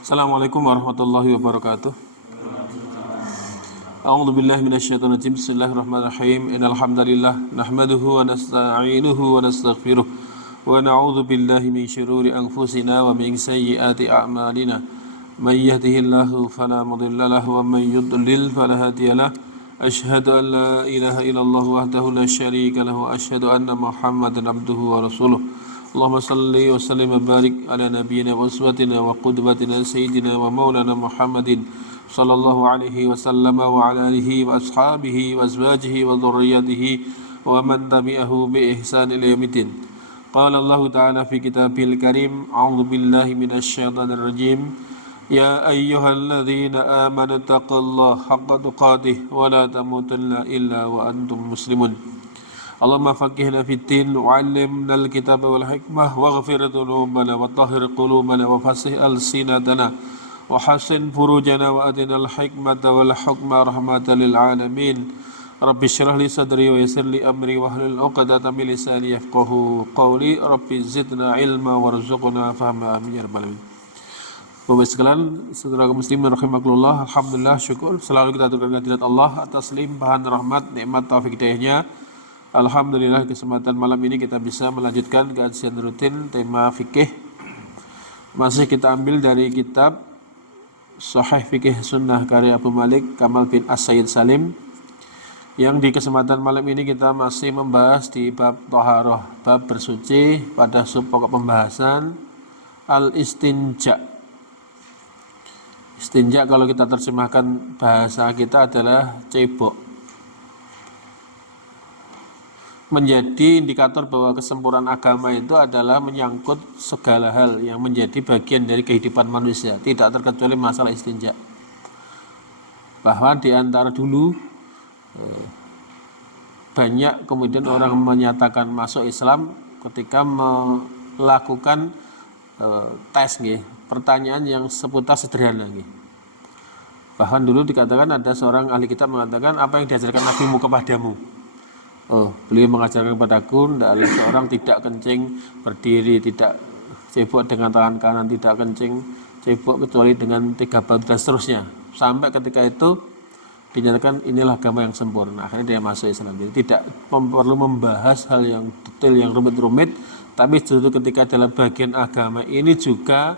Assalamualaikum warahmatullahi wabarakatuh. A'udzu billahi minasyaitonir rajim. Bismillahirrahmanirrahim. Innal hamdalillah nahmaduhu wa nasta'inuhu wa nastaghfiruh wa na'udzu billahi min syururi anfusina wa min sayyiati a'malina. May yahdihillahu fala mudilla lahu wa may yudlil fala hadiyalah. Asyhadu an la ilaha illallah wahdahu la syarika lahu wa asyhadu anna Muhammadan abduhu wa rasuluh. Allahumma salli wa sallim wa barik ala nabiyyina wa uswatina wa qudwatina sayyidina wa maulana Muhammadin sallallahu alaihi wasallam wa ala alihi wa ashabihi wa azwajihi wa dhurriyyatihi wa man tabi'ahu bi ihsan ila yaumiddin. Qala Allah ta'ala fi kitabil karim, a'udzu billahi minasy syaithanir rajim. Ya ayyuhalladzina amanu taqullaha haqqa tuqatih wa la tamutunna illa wa antum muslimun. Allahumma faqihna fid-din wa 'allimna al-kitaba wal hikmah waghfir dhunubana wa tahhir qulubana wa fasih alsinatana wa hassin furujana wa atina al-hikmata wal hukma rahmatan lil alamin. Rabbi shrah li sadri wa yassir li amri wa hlul 'uqdatam min lisani yafqahu qawli. Rabbi zidna ilma warzuqna fahma amin ya rabbal alamin. Bapak sekalian, saudara muslimin rahimakumullah, alhamdulillah syukur selalu kita aturkan kehadirat Allah atas limpahan rahmat, nikmat, taufik hidayahnya. Alhamdulillah kesempatan malam ini kita bisa melanjutkan kajian rutin tema fikih. Masih kita ambil dari kitab Sahih Fikih Sunnah karya Abu Malik Kamal bin As-Sayyid Salim, yang di kesempatan malam ini kita masih membahas di bab Thaharah, bab bersuci, pada sub pokok pembahasan al-istinja. Istinja kalau kita terjemahkan bahasa kita adalah cebok. Menjadi indikator bahwa kesempurnaan agama itu adalah menyangkut segala hal yang menjadi bagian dari kehidupan manusia, tidak terkecuali masalah istinja. Bahwa di antara dulu banyak kemudian orang menyatakan masuk Islam ketika melakukan tes, pertanyaan yang seputar sederhana. Bahkan dulu dikatakan ada seorang ahli kitab mengatakan, apa yang diajarkan Nabimu kepadamu? Beliau mengajarkan kepadaku, hendaklah seorang tidak kencing berdiri, tidak cebok dengan tangan kanan, tidak kencing cebok kecuali dengan 3 baut dan seterusnya. Sampai ketika itu dinyatakan inilah agama yang sempurna. Akhirnya dia masuk Islam. Jadi tidak perlu membahas hal yang detail, yang rumit-rumit, tapi justru ketika dalam bagian agama ini juga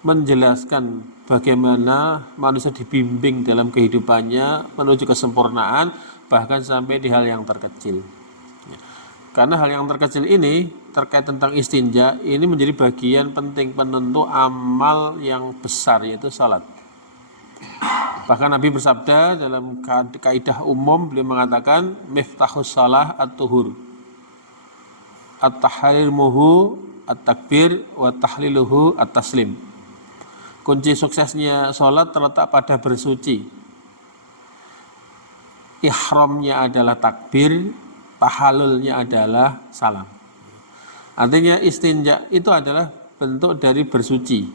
menjelaskan bagaimana manusia dibimbing dalam kehidupannya menuju kesempurnaan, bahkan sampai di hal yang terkecil. Karena hal yang terkecil ini terkait tentang istinja, ini menjadi bagian penting penentu amal yang besar, yaitu salat. Bahkan Nabi bersabda dalam kaidah umum, beliau mengatakan miftahus salah at-tuhur, at-tahrimuhu at-takbir wa tahliluhu at-taslim. Kunci suksesnya salat terletak pada bersuci. Ihramnya adalah takbir, tahallulnya adalah salam. Artinya istinja itu adalah bentuk dari bersuci,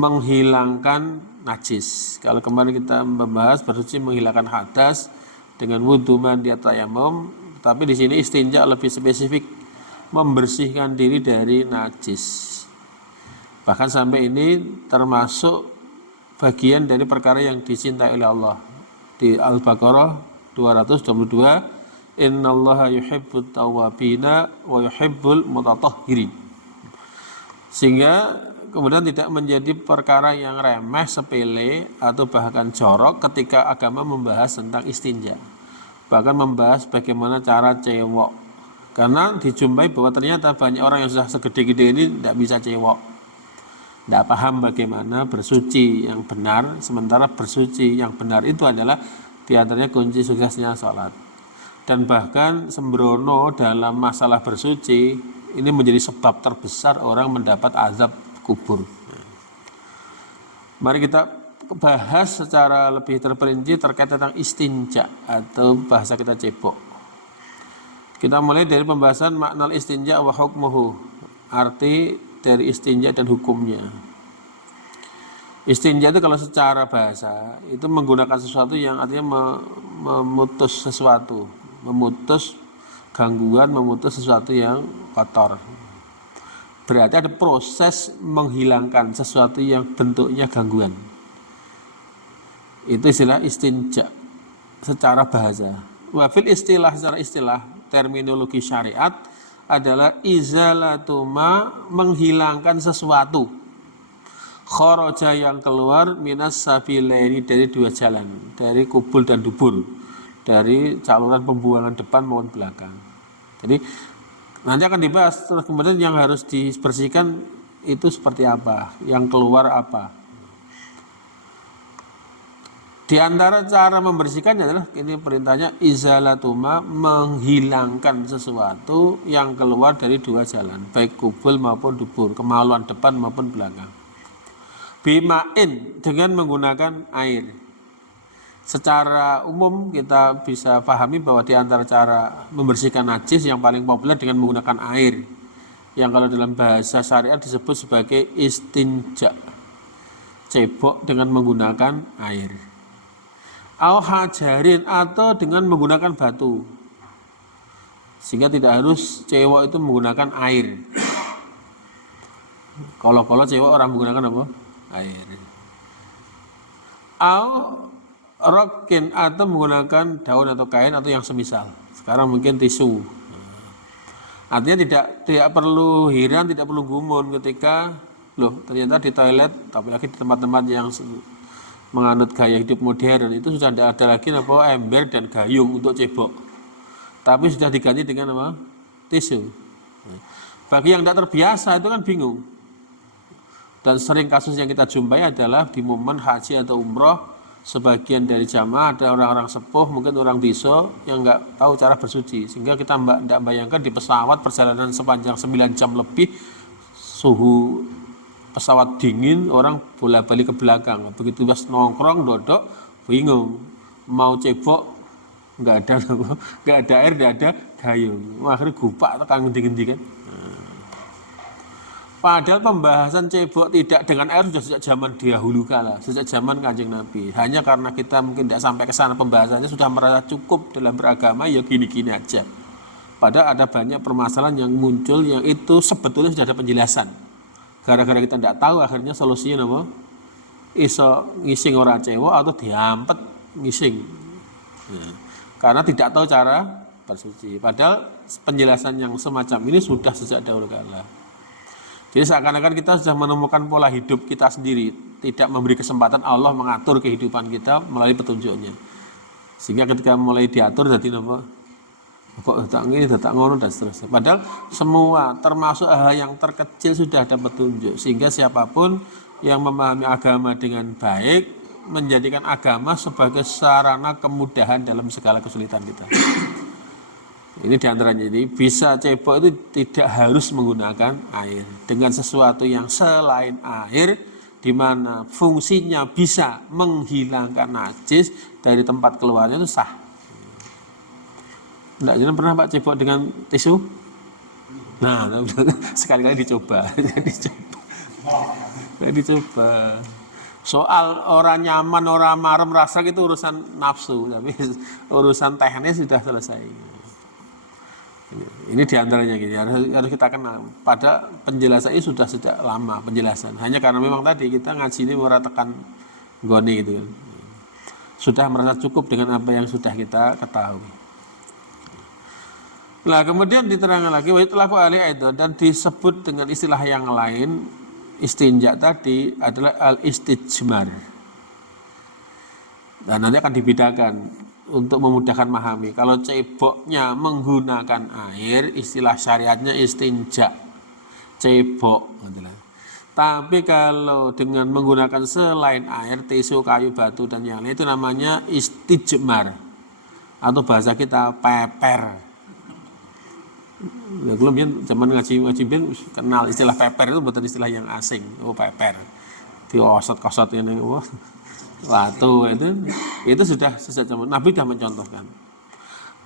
menghilangkan najis. Kalau kemarin kita membahas bersuci menghilangkan hadas dengan wudu, mandi, tayamum, tapi di sini istinja lebih spesifik, membersihkan diri dari najis. Bahkan sampai ini termasuk bagian dari perkara yang dicintai oleh Allah. Di Al-Baqarah 222, innallaha yuhibbut tawwabina wa yuhibbul mutatahhirin. Sehingga kemudian tidak menjadi perkara yang remeh, sepele, atau bahkan jorok ketika agama membahas tentang istinja. Bahkan membahas bagaimana cara cewok. Karena dijumpai bahwa ternyata banyak orang yang sudah segede-gede ini tidak bisa cewok, tidak paham bagaimana bersuci yang benar, sementara bersuci yang benar itu adalah diantaranya kunci suksesnya sholat. Dan bahkan sembrono dalam masalah bersuci ini menjadi sebab terbesar orang mendapat azab kubur. Mari kita bahas secara lebih terperinci terkait tentang istinja atau bahasa kita cebok. Kita mulai dari pembahasan makna istinja wa hukmuhu, arti dari istinja dan hukumnya. Istinja itu kalau secara bahasa itu menggunakan sesuatu yang artinya memutus sesuatu, memutus gangguan, memutus sesuatu yang kotor. berarti ada proses menghilangkan sesuatu yang bentuknya gangguan. Itu istilah istinja secara bahasa. Wafil istilah secara istilah terminologi syariat adalah izalatuma menghilangkan sesuatu. Kharaja yang keluar minas sabilaini dari dua jalan, dari kubul dan dubur, dari saluran pembuangan depan maupun belakang. Jadi nanti akan dibahas terus kemudian yang harus dibersihkan itu seperti apa, yang keluar apa. Di antara cara membersihkannya adalah ini perintahnya izalatuma menghilangkan sesuatu yang keluar dari dua jalan, baik kubul maupun dubur, kemaluan depan maupun belakang. Bimain dengan menggunakan air. Secara umum kita bisa pahami bahwa di antara cara membersihkan najis yang paling populer dengan menggunakan air, yang kalau dalam bahasa syariat disebut sebagai istinja, cebok dengan menggunakan air. Au hajarin atau dengan menggunakan batu, sehingga tidak harus cewek itu menggunakan air. Kalau cewek orang menggunakan apa? Air. Au rokin atau menggunakan daun atau kain atau yang semisal. Sekarang mungkin tisu. Artinya tidak perlu heran, tidak perlu gumun ketika ternyata di toilet, apalagi di tempat-tempat yang menganut gaya hidup modern itu sudah tidak ada lagi ember dan gayung untuk cebok, tapi sudah diganti dengan apa? Tisu. Bagi yang tidak terbiasa itu kan bingung. Dan sering kasus yang kita jumpai adalah di momen haji atau umroh, sebagian dari jamaah ada orang-orang sepuh, mungkin orang desa yang nggak tahu cara bersuci, sehingga kita tidak bayangkan di pesawat perjalanan sepanjang 9 jam lebih, suhu pesawat dingin, orang bolak-balik ke belakang, begitu pas nongkrong dodok bingung mau cebok, nggak ada air, nggak ada gayung, akhirnya gupak atau kangen dingin kan. Padahal pembahasan cebok tidak dengan air sudah sejak zaman dahulu kala, sejak zaman Kanjeng Nabi. Hanya karena kita mungkin tidak sampai ke sana pembahasannya, sudah merasa cukup dalam beragama, ya gini-gini aja. Padahal ada banyak permasalahan yang muncul yang itu sebetulnya sudah ada penjelasan. Gara-gara kita tidak tahu, akhirnya solusinya apa? Iso ngising orang cewek atau diampet ngising. Karena tidak tahu cara bersuci. Padahal penjelasan yang semacam ini sudah sejak dahulu kala. Jadi seakan-akan kita sudah menemukan pola hidup kita sendiri, tidak memberi kesempatan Allah mengatur kehidupan kita melalui petunjuknya. Sehingga ketika mulai diatur jadi apa? Kok tak ini, tak ngono dan seterusnya. Padahal semua termasuk hal yang terkecil sudah ada petunjuk, sehingga siapapun yang memahami agama dengan baik menjadikan agama sebagai sarana kemudahan dalam segala kesulitan kita. Ini diantaranya, ini bisa cebok itu tidak harus menggunakan air, dengan sesuatu yang selain air, di mana fungsinya bisa menghilangkan najis dari tempat keluarnya itu sah. Enggak, jangan pernah Pak cebok dengan tisu? Nah, sekali-kali dicoba. dicoba. Soal orang nyaman, orang marem rasa itu urusan nafsu, tapi urusan teknis sudah selesai. Ini diantaranya gini, harus kita kenal. Pada penjelasan ini sudah sejak lama penjelasan. Hanya karena memang tadi kita ngaji ini meratakan goni gitu kan. Sudah merasa cukup dengan apa yang sudah kita ketahui. Nah kemudian diterangkan lagi wa'itlaku alih aidan, dan disebut dengan istilah yang lain istinja tadi adalah al-istijmar. Dan nanti akan dibedakan untuk memudahkan memahami. Kalau ceboknya menggunakan air, istilah syariatnya istinja, cebok. Tapi kalau dengan menggunakan selain air, tisu, kayu, batu dan yang lain, itu namanya istijmar, atau bahasa kita peper. Ya, belum ya, zaman ngaji ben kenal istilah peper itu bukan istilah yang asing. Oh peper, diosot-kosot ini, wah. Waktu itu sudah sejak zaman Nabi sudah mencontohkan.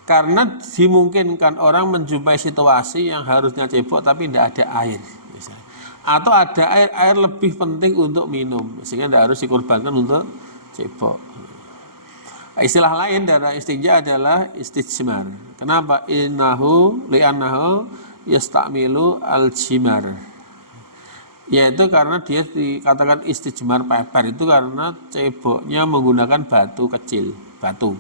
Karena dimungkinkan orang menjumpai situasi yang harusnya cebok tapi tidak ada air, misalnya. Atau ada air lebih penting untuk minum, sehingga tidak harus dikorbankan untuk cebok. Istilah lain dari istinja adalah istijmar. Kenapa? Li'annahu yasta'milu al-jimar. Yaitu karena dia dikatakan istijmar peper itu karena ceboknya menggunakan batu kecil, batu.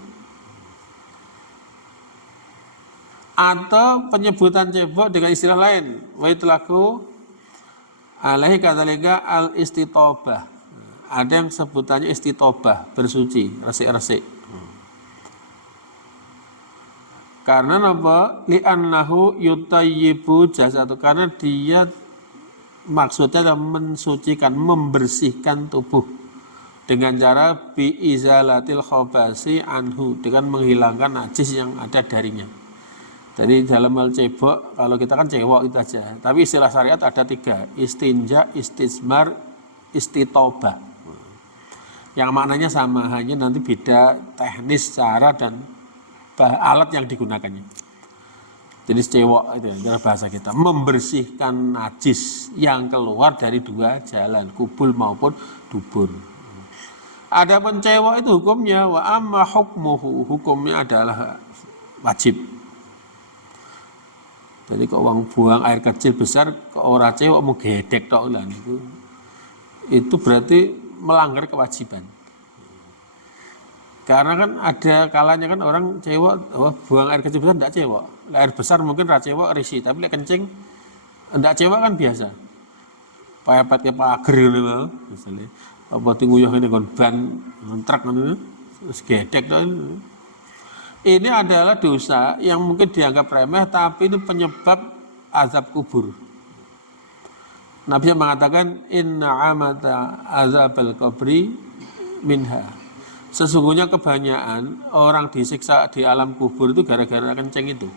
Atau penyebutan cebok dengan istilah lain, wa itlaku alaihi kadzalika al istitobah. Ada yang sebutannya istitobah, bersuci, resik-resik. Karena apa? Li'annahu yutayyibu jasadu, karena dia maksudnya adalah mensucikan, membersihkan tubuh dengan cara biizalatil khabasi anhu, dengan menghilangkan najis yang ada darinya. Jadi dalam hal cebok, kalau kita kan cewok itu aja. Tapi istilah syariat ada 3, istinja, istijmar, istitobah. Yang maknanya sama, hanya nanti beda teknis, cara dan alat yang digunakannya. Jadi cewok itu adalah bahasa kita, membersihkan najis yang keluar dari 2 jalan, kubul maupun dubur. Adapun cewok itu hukumnya wa amma hukmuhu, hukumnya adalah wajib. Jadi kok uang buang air kecil besar ke orang cewek mau gedek tok lah itu berarti melanggar kewajiban. Karena kan ada kalanya kan orang cewek buang air kecil besar tidak cewek. Air besar mungkin ra cewek risi, tapi lek kencing ndak cewek kan biasa. Payapatke pager ngono misalnya. Apa tinguyuh ngene kon ban truk ngono terus gedek tok. Ini adalah dosa yang mungkin dianggap remeh, tapi ini penyebab azab kubur. Nabi mengatakan inna amata azabal qabri minha. Sesungguhnya kebanyakan orang disiksa di alam kubur itu gara-gara kencing itu.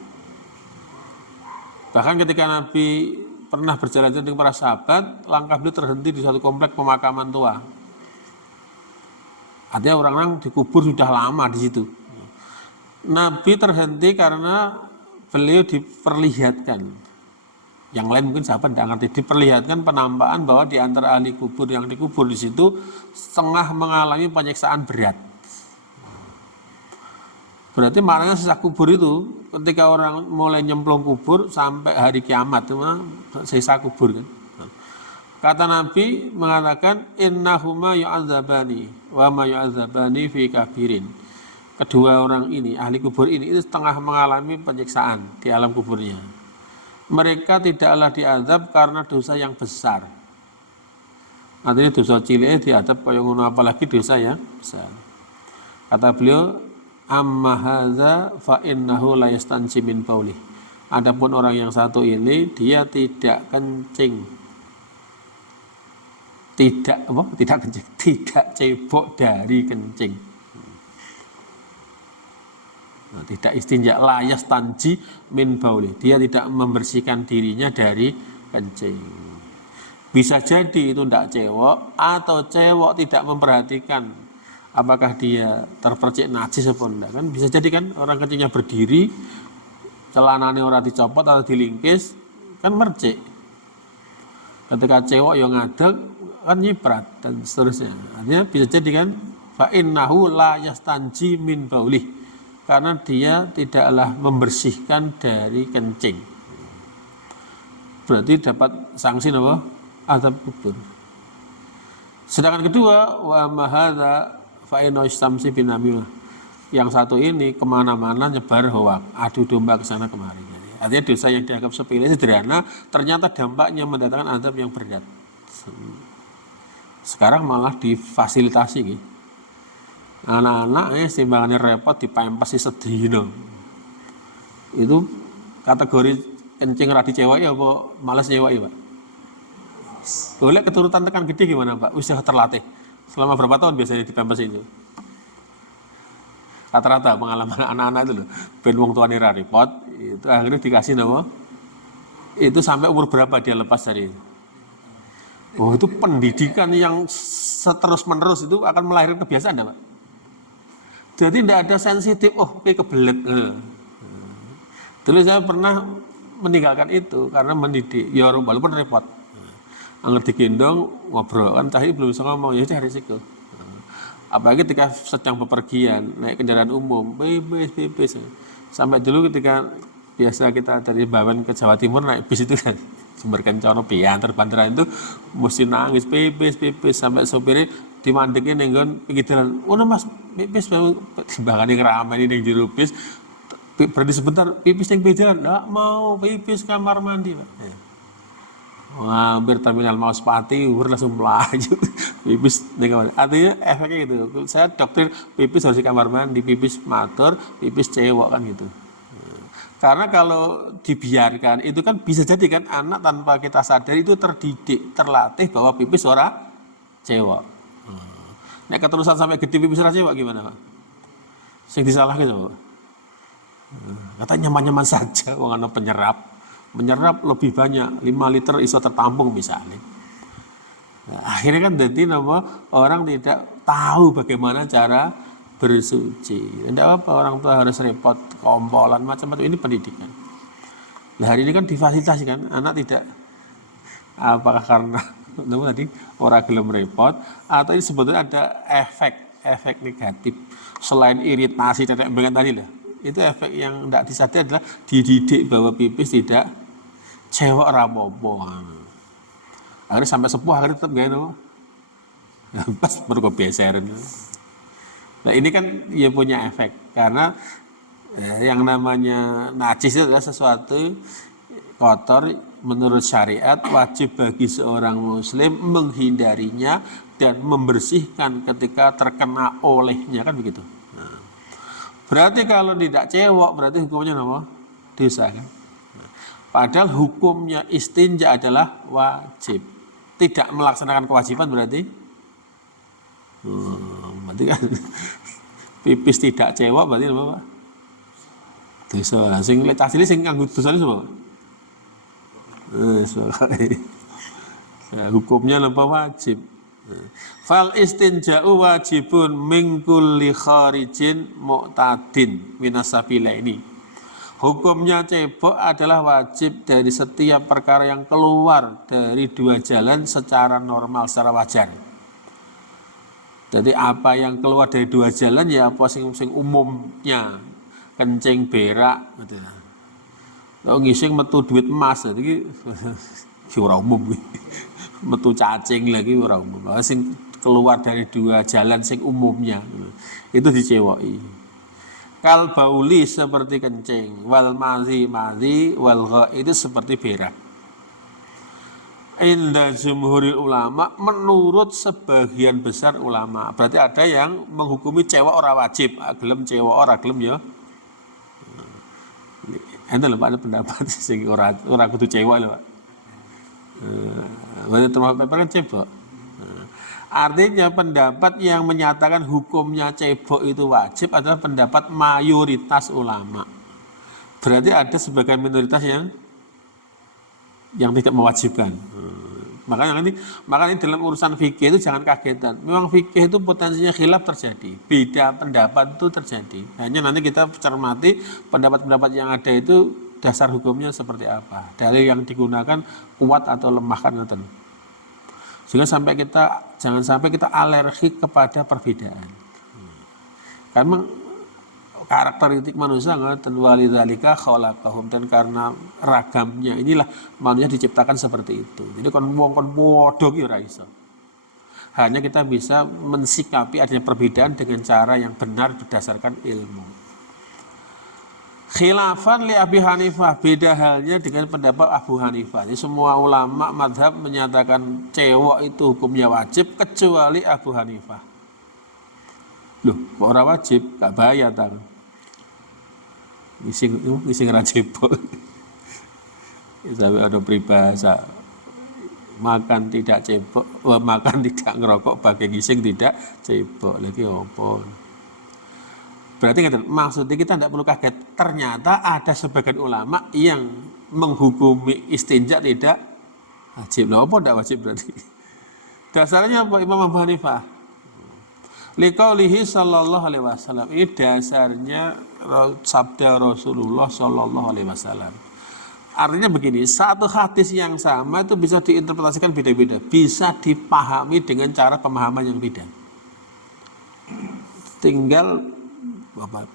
Bahkan ketika Nabi pernah berjalan-jalan dengan para sahabat, langkah beliau terhenti di satu komplek pemakaman tua. Artinya orang-orang dikubur sudah lama di situ. Nabi terhenti karena beliau diperlihatkan. Yang lain mungkin sahabat tidak ngerti, diperlihatkan penampakan bahwa di antara ahli kubur yang dikubur di situ tengah mengalami penyiksaan berat. Berarti maknanya sisa kubur itu ketika orang mulai nyemplung kubur sampai hari kiamat itu sisa kubur kan. Kata Nabi mengatakan innahuma yu'adzabani wa ma yu'adzabani fi kabirin. Kedua orang ini, ahli kubur ini itu tengah mengalami penyiksaan di alam kuburnya. Mereka tidaklah diazab karena dosa yang besar. Artinya dosa cilik diazab kaya ngono, apalagi dosa yang besar. Kata beliau, amma hadza fa innahu la yastanji min baulih. Adapun orang yang satu ini dia tidak kencing. Tidak kencing, tidak cebok dari kencing. Nah, tidak istinja, la yastanji min baulih. Dia tidak membersihkan dirinya dari kencing. Bisa jadi itu tidak cewek atau cewek tidak memperhatikan apakah dia terpercik najis apa enggak kan, bisa jadi kan orang kencingnya berdiri, celananya orang dicopot atau dilingkis kan mercik. Ketika cewek yang ngadeg kan nyiprat dan seterusnya. Artinya bisa jadi kan fa innahu la yastanji min baulih, karena dia tidaklah membersihkan dari kencing. Berarti dapat sanksi apa? Azab kubur. Sedangkan kedua wa mahadza fa'ino istamsi bin namimah. Yang satu ini kemana-mana nyebar hoak, adu domba ke sana kemari. Artinya dosa yang dianggap sepele sederhana ternyata dampaknya mendatangkan azab yang berat. Sekarang malah difasilitasi gitu. Anak-anak timbangannya repot dipempesi sedina. Itu kategori kencing radi cewek ya apa malas cewek ya Pak? Boleh keturutan tekan gede gimana Pak? Udah terlatih. Selama berapa tahun biasanya dipempes itu? Rata-rata pengalaman anak-anak itu loh. Ben wong tuane ra repot, itu akhirnya dikasih nama. Itu sampai umur berapa dia lepas dari itu? Oh, itu pendidikan yang seterus-menerus itu akan melahirkan kebiasaan enggak, Pak? Jadi tidak ada sensitif, oh oke kebelet. Dulu saya pernah meninggalkan itu karena mendidik, ya walaupun repot. Angger digendong ngobrol kan tadi belum bisa ngomong, ya itu risiko. Apalagi ketika sedang bepergian naik kendaraan umum, bebas. Sampai dulu ketika biasa kita dari Bawen ke Jawa Timur naik bis itu kan, sumber kencana piantar banteran itu mesti nangis pipis sampai sopirnya dimandengin nenggon pinggir jalan. Oh Mas, pipis bahkan yang ramai ning jero bis berhenti sebentar pipis yang pinggir jalan. Enggak mau pipis kamar mandi, Pak. Wah, hampir terminal mau sepati, langsung melaju pipis di kamar. Artinya efeknya gitu. Saya doktrin pipis harus di kamar mandi, pipis matur, pipis cewek kan gitu. Karena kalau dibiarkan itu kan bisa jadi kan anak tanpa kita sadar itu terdidik, terlatih bahwa pipis ora cewek. Nek keterusan sampai gede pipis ora cewek gimana, Pak? Sing disalahke coba. Katanya nyaman-nyaman saja wong ana menyerap lebih banyak 5 liter iso tertampung misalnya. Nah, akhirnya kan jadi orang tidak tahu bagaimana cara bersuci. Tidak apa orang tua harus repot kompolan macam-macam, ini pendidikan. Nah hari ini kan difasilitasi kan anak tidak, apakah karena tadi orang gelem repot atau ini sebetulnya ada efek negatif selain iritasi tetek bengek tadi lah. Itu efek yang tidak disadari adalah dididik bahwa pipis tidak cewek rapopo. Akhirnya sampai sepuh akhirnya tetap gak no. Pas baru kebiasaan. Nah ini kan ya punya efek karena yang namanya najis itu adalah sesuatu kotor menurut syariat, wajib bagi seorang muslim menghindarinya dan membersihkan ketika terkena olehnya kan begitu. Nah, berarti kalau tidak cewek berarti hukumnya apa? Dosa kan. Padahal hukumnya istinja adalah wajib. Tidak melaksanakan kewajiban berarti berarti kan pipis tidak cewek berarti apa, Pak? Dosa. Sing tasile sing kanggo dosane sapa? Hukumnya apa wajib. Fal istinja'u wajibun min kulli kharijin mu'tadin minasabilaini. Hukumnya cebok adalah wajib dari setiap perkara yang keluar dari dua jalan secara normal, secara wajar. Jadi apa yang keluar dari dua jalan ya apa sing umumnya kencing berak gitu. Kalau ngising metu duit emas iki ora umum iki. Metu cacing lagi ora umum. Sing keluar dari dua jalan sing umumnya itu dicewoki. Kal bauli seperti kencing, wal mazi wal ghaid itu seperti berak. Inda jumhuril ulama, menurut sebagian besar ulama, berarti ada yang menghukumi cewek ora wajib, gelem cewek ora gelem ya. Ente lho Pak ada pendapat sing ora kudu cewek lho Pak. Berarti termasuk paper kan cebok. Artinya pendapat yang menyatakan hukumnya cebok itu wajib adalah pendapat mayoritas ulama. Berarti ada sebagian minoritas yang tidak mewajibkan. Makanya dalam urusan fikih itu jangan kagetan. Memang fikih itu potensinya khilaf terjadi. Beda pendapat itu terjadi. Hanya nanti kita cermati pendapat-pendapat yang ada itu dasar hukumnya seperti apa. Dalil yang digunakan kuat atau lemah kan ngoten. Sehingga jangan sampai kita alergi kepada perbedaan. Karena karakteristik manusia ngoten walidzalika khalaqahum, dan karena ragamnya inilah manusia diciptakan seperti itu. Jadi kon padha ki ora iso. Hanya kita bisa mensikapi adanya perbedaan dengan cara yang benar berdasarkan ilmu. Khilafan li Abi Hanifah, beda halnya dengan pendapat Abu Hanifah. Jadi semua ulama madhab menyatakan cewek itu hukumnya wajib kecuali Abu Hanifah. Loh, orang wajib gak bayar tang. Ngising ra cebok. Sampai ada peribahasa makan tidak cebok, makan tidak ngerokok, pakai ngising tidak cebok. Lagi opo? Berarti maksudnya kita tidak perlu kaget. Ternyata ada sebagian ulama yang menghukumi istinja tidak wajib. Nah, apa tidak wajib berarti? Dasarnya apa? Imam Abu Hanifah. Liqaulihi sallallahu alaihi wasallam. Ini dasarnya sabda Rasulullah sallallahu alaihi wasallam. Artinya begini, satu hadis yang sama itu bisa diinterpretasikan beda-beda, bisa dipahami dengan cara pemahaman yang beda. Tinggal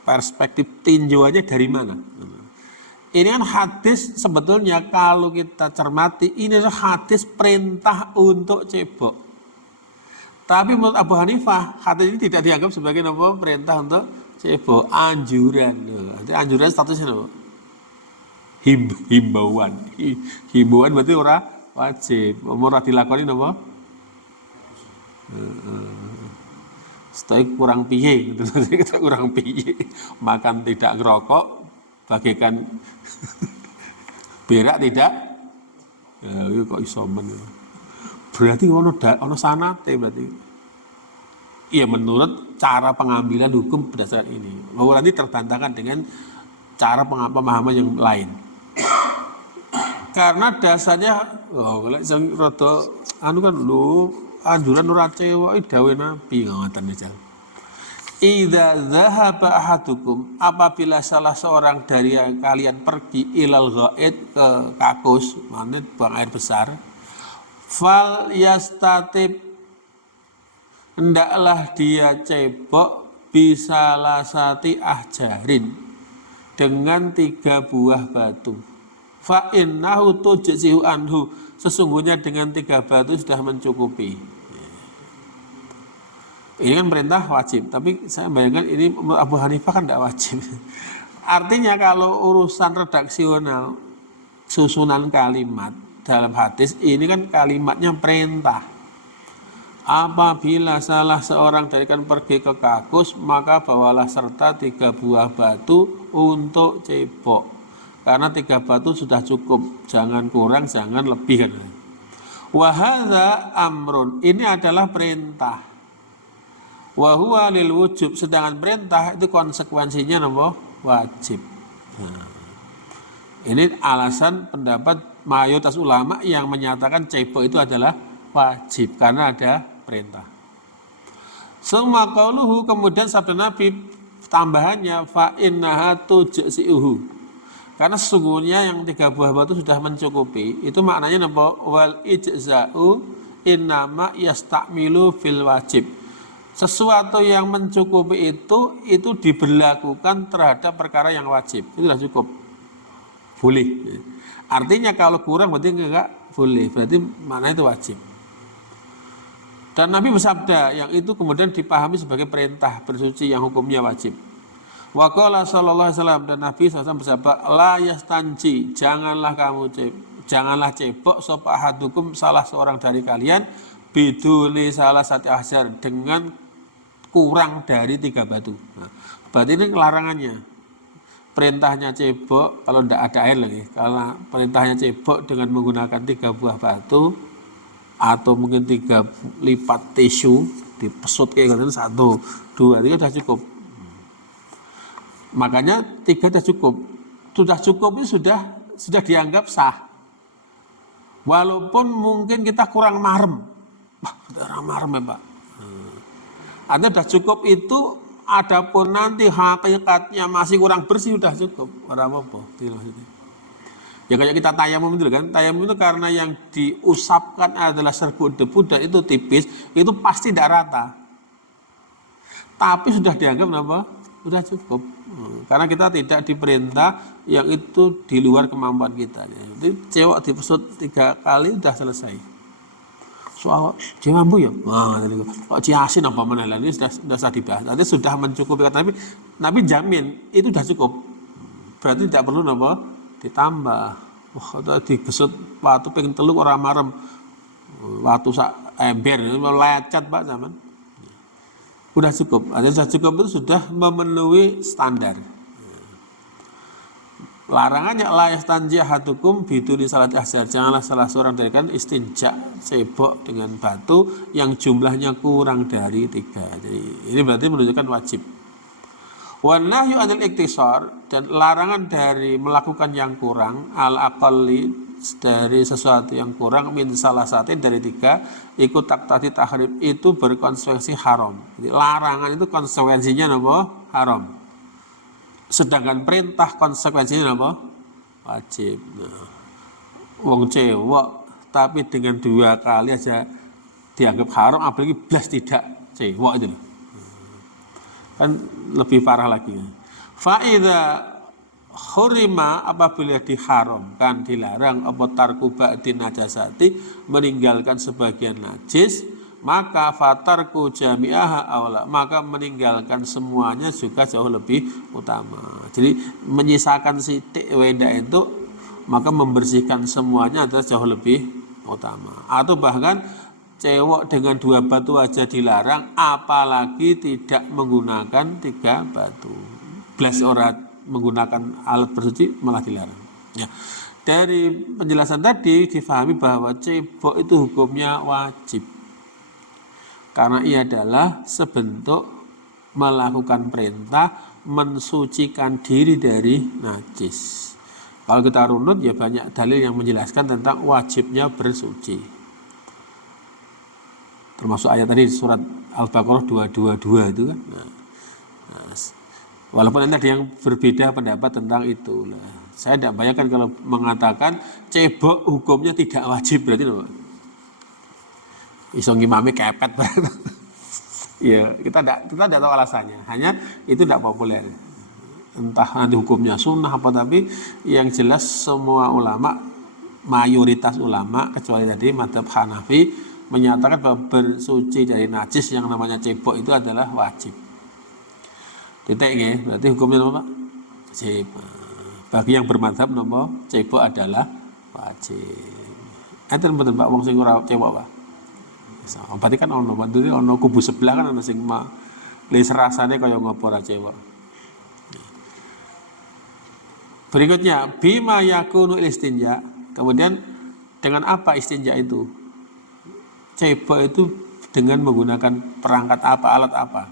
perspektif tinjauannya dari mana. Ini kan hadis sebetulnya kalau kita cermati ini adalah hadis perintah untuk cebok. Tapi menurut Abu Hanifah hadis ini tidak dianggap sebagai apa perintah untuk cebok, anjuran. Anjuran statusnya apa? Himbauan. Himbauan berarti ora wajib. Ora dilakoni apa? Stoik kurang piye gitu. Kita kurang piye. Makan tidak ngerokok, bagaikan berak tidak. Ya kok iso men. Berarti ono sanate berarti. Iya, menurut cara pengambilan hukum berdasarkan ini. Bahwa nanti terbantahkan dengan cara pemahaman yang lain. Karena dasarnya sing rada kan lho anjuran ora cewek dawuh Nabi ngoten aja. Idza dzahaba ahadukum, apabila salah seorang dari kalian pergi ilal ghaid ke kakus, maksudnya buang air besar, fal yastatib, hendaklah dia cebok bisa lasati ahjarin dengan 3 buah batu. Fa innahu tujzi'u anhu, sesungguhnya dengan 3 batu sudah mencukupi. Ini kan perintah wajib, tapi saya bayangkan ini Abu Hanifah kan tidak wajib. Artinya kalau urusan redaksional susunan kalimat dalam hadis ini kan kalimatnya perintah. Apabila salah seorang dari kalian pergi ke kakus, maka bawalah serta 3 buah batu untuk cebok. Karena 3 batu sudah cukup, jangan kurang, jangan lebih kan. Wa hadza amrun, ini adalah perintah. Wa huwa lil wujub, sedangkan perintah itu konsekuensinya apa? Wajib. Nah, ini alasan pendapat mayoritas ulama yang menyatakan cebok itu adalah wajib karena ada perintah. Summa qauluhu, kemudian sabda Nabi tambahannya fa innaha tujzi'uhu. Karena sesungguhnya yang 3 buah batu sudah mencukupi. Itu maknanya apa? Wal ijza'u innama yasta'milu fil wajib. Sesuatu yang mencukupi itu diberlakukan terhadap perkara yang wajib. Itu sudah cukup. Boleh. Artinya kalau kurang berarti enggak boleh. Berarti maknanya itu wajib. Dan Nabi bersabda yang itu kemudian dipahami sebagai perintah bersuci yang hukumnya wajib. Wa qala sallallahu alaihi wasallam, dan Nabi SAW bersabda, la yastanji, janganlah cebok sapa ahadukum, salah seorang dari kalian, biduli salah satu ahjar, dengan kurang dari 3 batu. Nah, berarti ini larangannya. Perintahnya cebok kalau tidak ada air lagi. Kalau perintahnya cebok dengan menggunakan 3 buah batu atau mungkin 3 lipat tisu dipesut kayak gitu, 1, 2, 3 sudah cukup. Makanya 3 sudah cukup. Sudah cukup itu sudah dianggap sah. Walaupun mungkin kita kurang marem. Wah, kurang marem ya Pak. Artinya sudah cukup itu, adapun nanti hakikatnya masih kurang bersih sudah cukup. Ora apa-apa. Ya kayak kita tayamum itu kan. Tayamum itu karena yang diusapkan adalah serbuk debu dan itu tipis, itu pasti tidak rata. Tapi sudah dianggap apa? Sudah cukup. Karena kita tidak diperintah yang itu di luar kemampuan kita. Jadi cewek dipesut 3 kali sudah selesai. Soal cewek ya, kok ciasin apa mana ini sudah dibahas. Nanti sudah mencukupi, tapi Nabi jamin itu sudah cukup. Berarti tidak perlu apa ditambah. Wah, dipesut waktu pengen teluk orang marem, waktu sak ember lecet Pak zaman. Sudah cukup. Artinya sudah cukup itu sudah memenuhi standar. Larangannya la yastanji ahadukum biduni salati ahjar. Janganlah salah seorang dari kalian istinja cebok dengan batu yang jumlahnya kurang dari 3. Jadi ini berarti menunjukkan wajib. Wa nahyu 'anil iktisar, dan larangan dari melakukan yang kurang, al aqalli, dari sesuatu yang kurang, min salah satu dari 3, ikut taktati tahrim, itu berkonsekuensi haram. Jadi larangan itu konsekuensinya apa? Haram. Sedangkan perintah konsekuensinya apa? Wajib. Nah, wong cewek tapi dengan 2 kali aja dianggap haram, apalagi belas tidak cewek itu kan lebih parah lagi. Faida Khurima apabila diharamkan, dilarang apa tarku ba'din najasati, meninggalkan sebagian najis, maka fatarku jami'aha aula, maka meninggalkan semuanya juga jauh lebih utama. Jadi menyisakan sithik wenda itu, maka membersihkan semuanya adalah jauh lebih utama. Atau bahkan cewek dengan 2 batu aja dilarang, apalagi tidak menggunakan 3 batu. Belas orang menggunakan alat bersuci malah dilarang. Ya. Dari penjelasan tadi difahami bahwa cebok itu hukumnya wajib. Karena ia adalah sebentuk melakukan perintah mensucikan diri dari najis. Kalau kita runut ya banyak dalil yang menjelaskan tentang wajibnya bersuci. Termasuk ayat tadi surat Al-Baqarah 222 itu kan. Walaupun nanti ada yang berbeda pendapat tentang itu. Saya tidak bayangkan kalau mengatakan cebok hukumnya tidak wajib, berarti apa? Iso ngimami kepet berarti. Ya, kita tidak tahu alasannya. Hanya itu tidak populer. Entah nanti hukumnya sunnah apa, tapi yang jelas semua ulama, mayoritas ulama kecuali tadi mazhab Hanafi menyatakan bahwa bersuci dari najis yang namanya cebok itu adalah wajib. Titik ya, berarti hukumnya apa? Wajib. Bagi yang bermadzhab napa cebok adalah wajib. Enten mboten Pak wong sing ora cebok Pak. Berarti kan ono kubu sebelah kan ono sing lis rasane kaya ngopo ra cewek. Berikutnya bima yakunu istinja. Kemudian dengan apa istinja itu? Cebok itu dengan menggunakan perangkat apa, alat apa?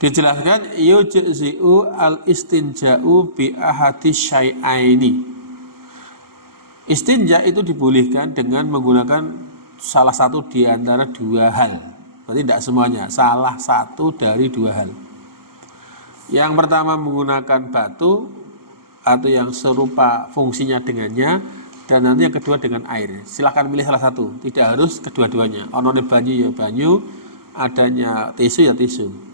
Dijelaskan yujzi'u al-istinja'u bi ahadi syai'aini. Istinja itu dibolehkan dengan menggunakan salah satu di antara 2 hal. Berarti tidak semuanya, salah satu dari 2 hal. Yang pertama menggunakan batu atau yang serupa fungsinya dengannya, dan nanti yang kedua dengan air. Silahkan milih salah satu, tidak harus kedua-duanya. Onone banyu ya banyu, adanya tisu ya tisu.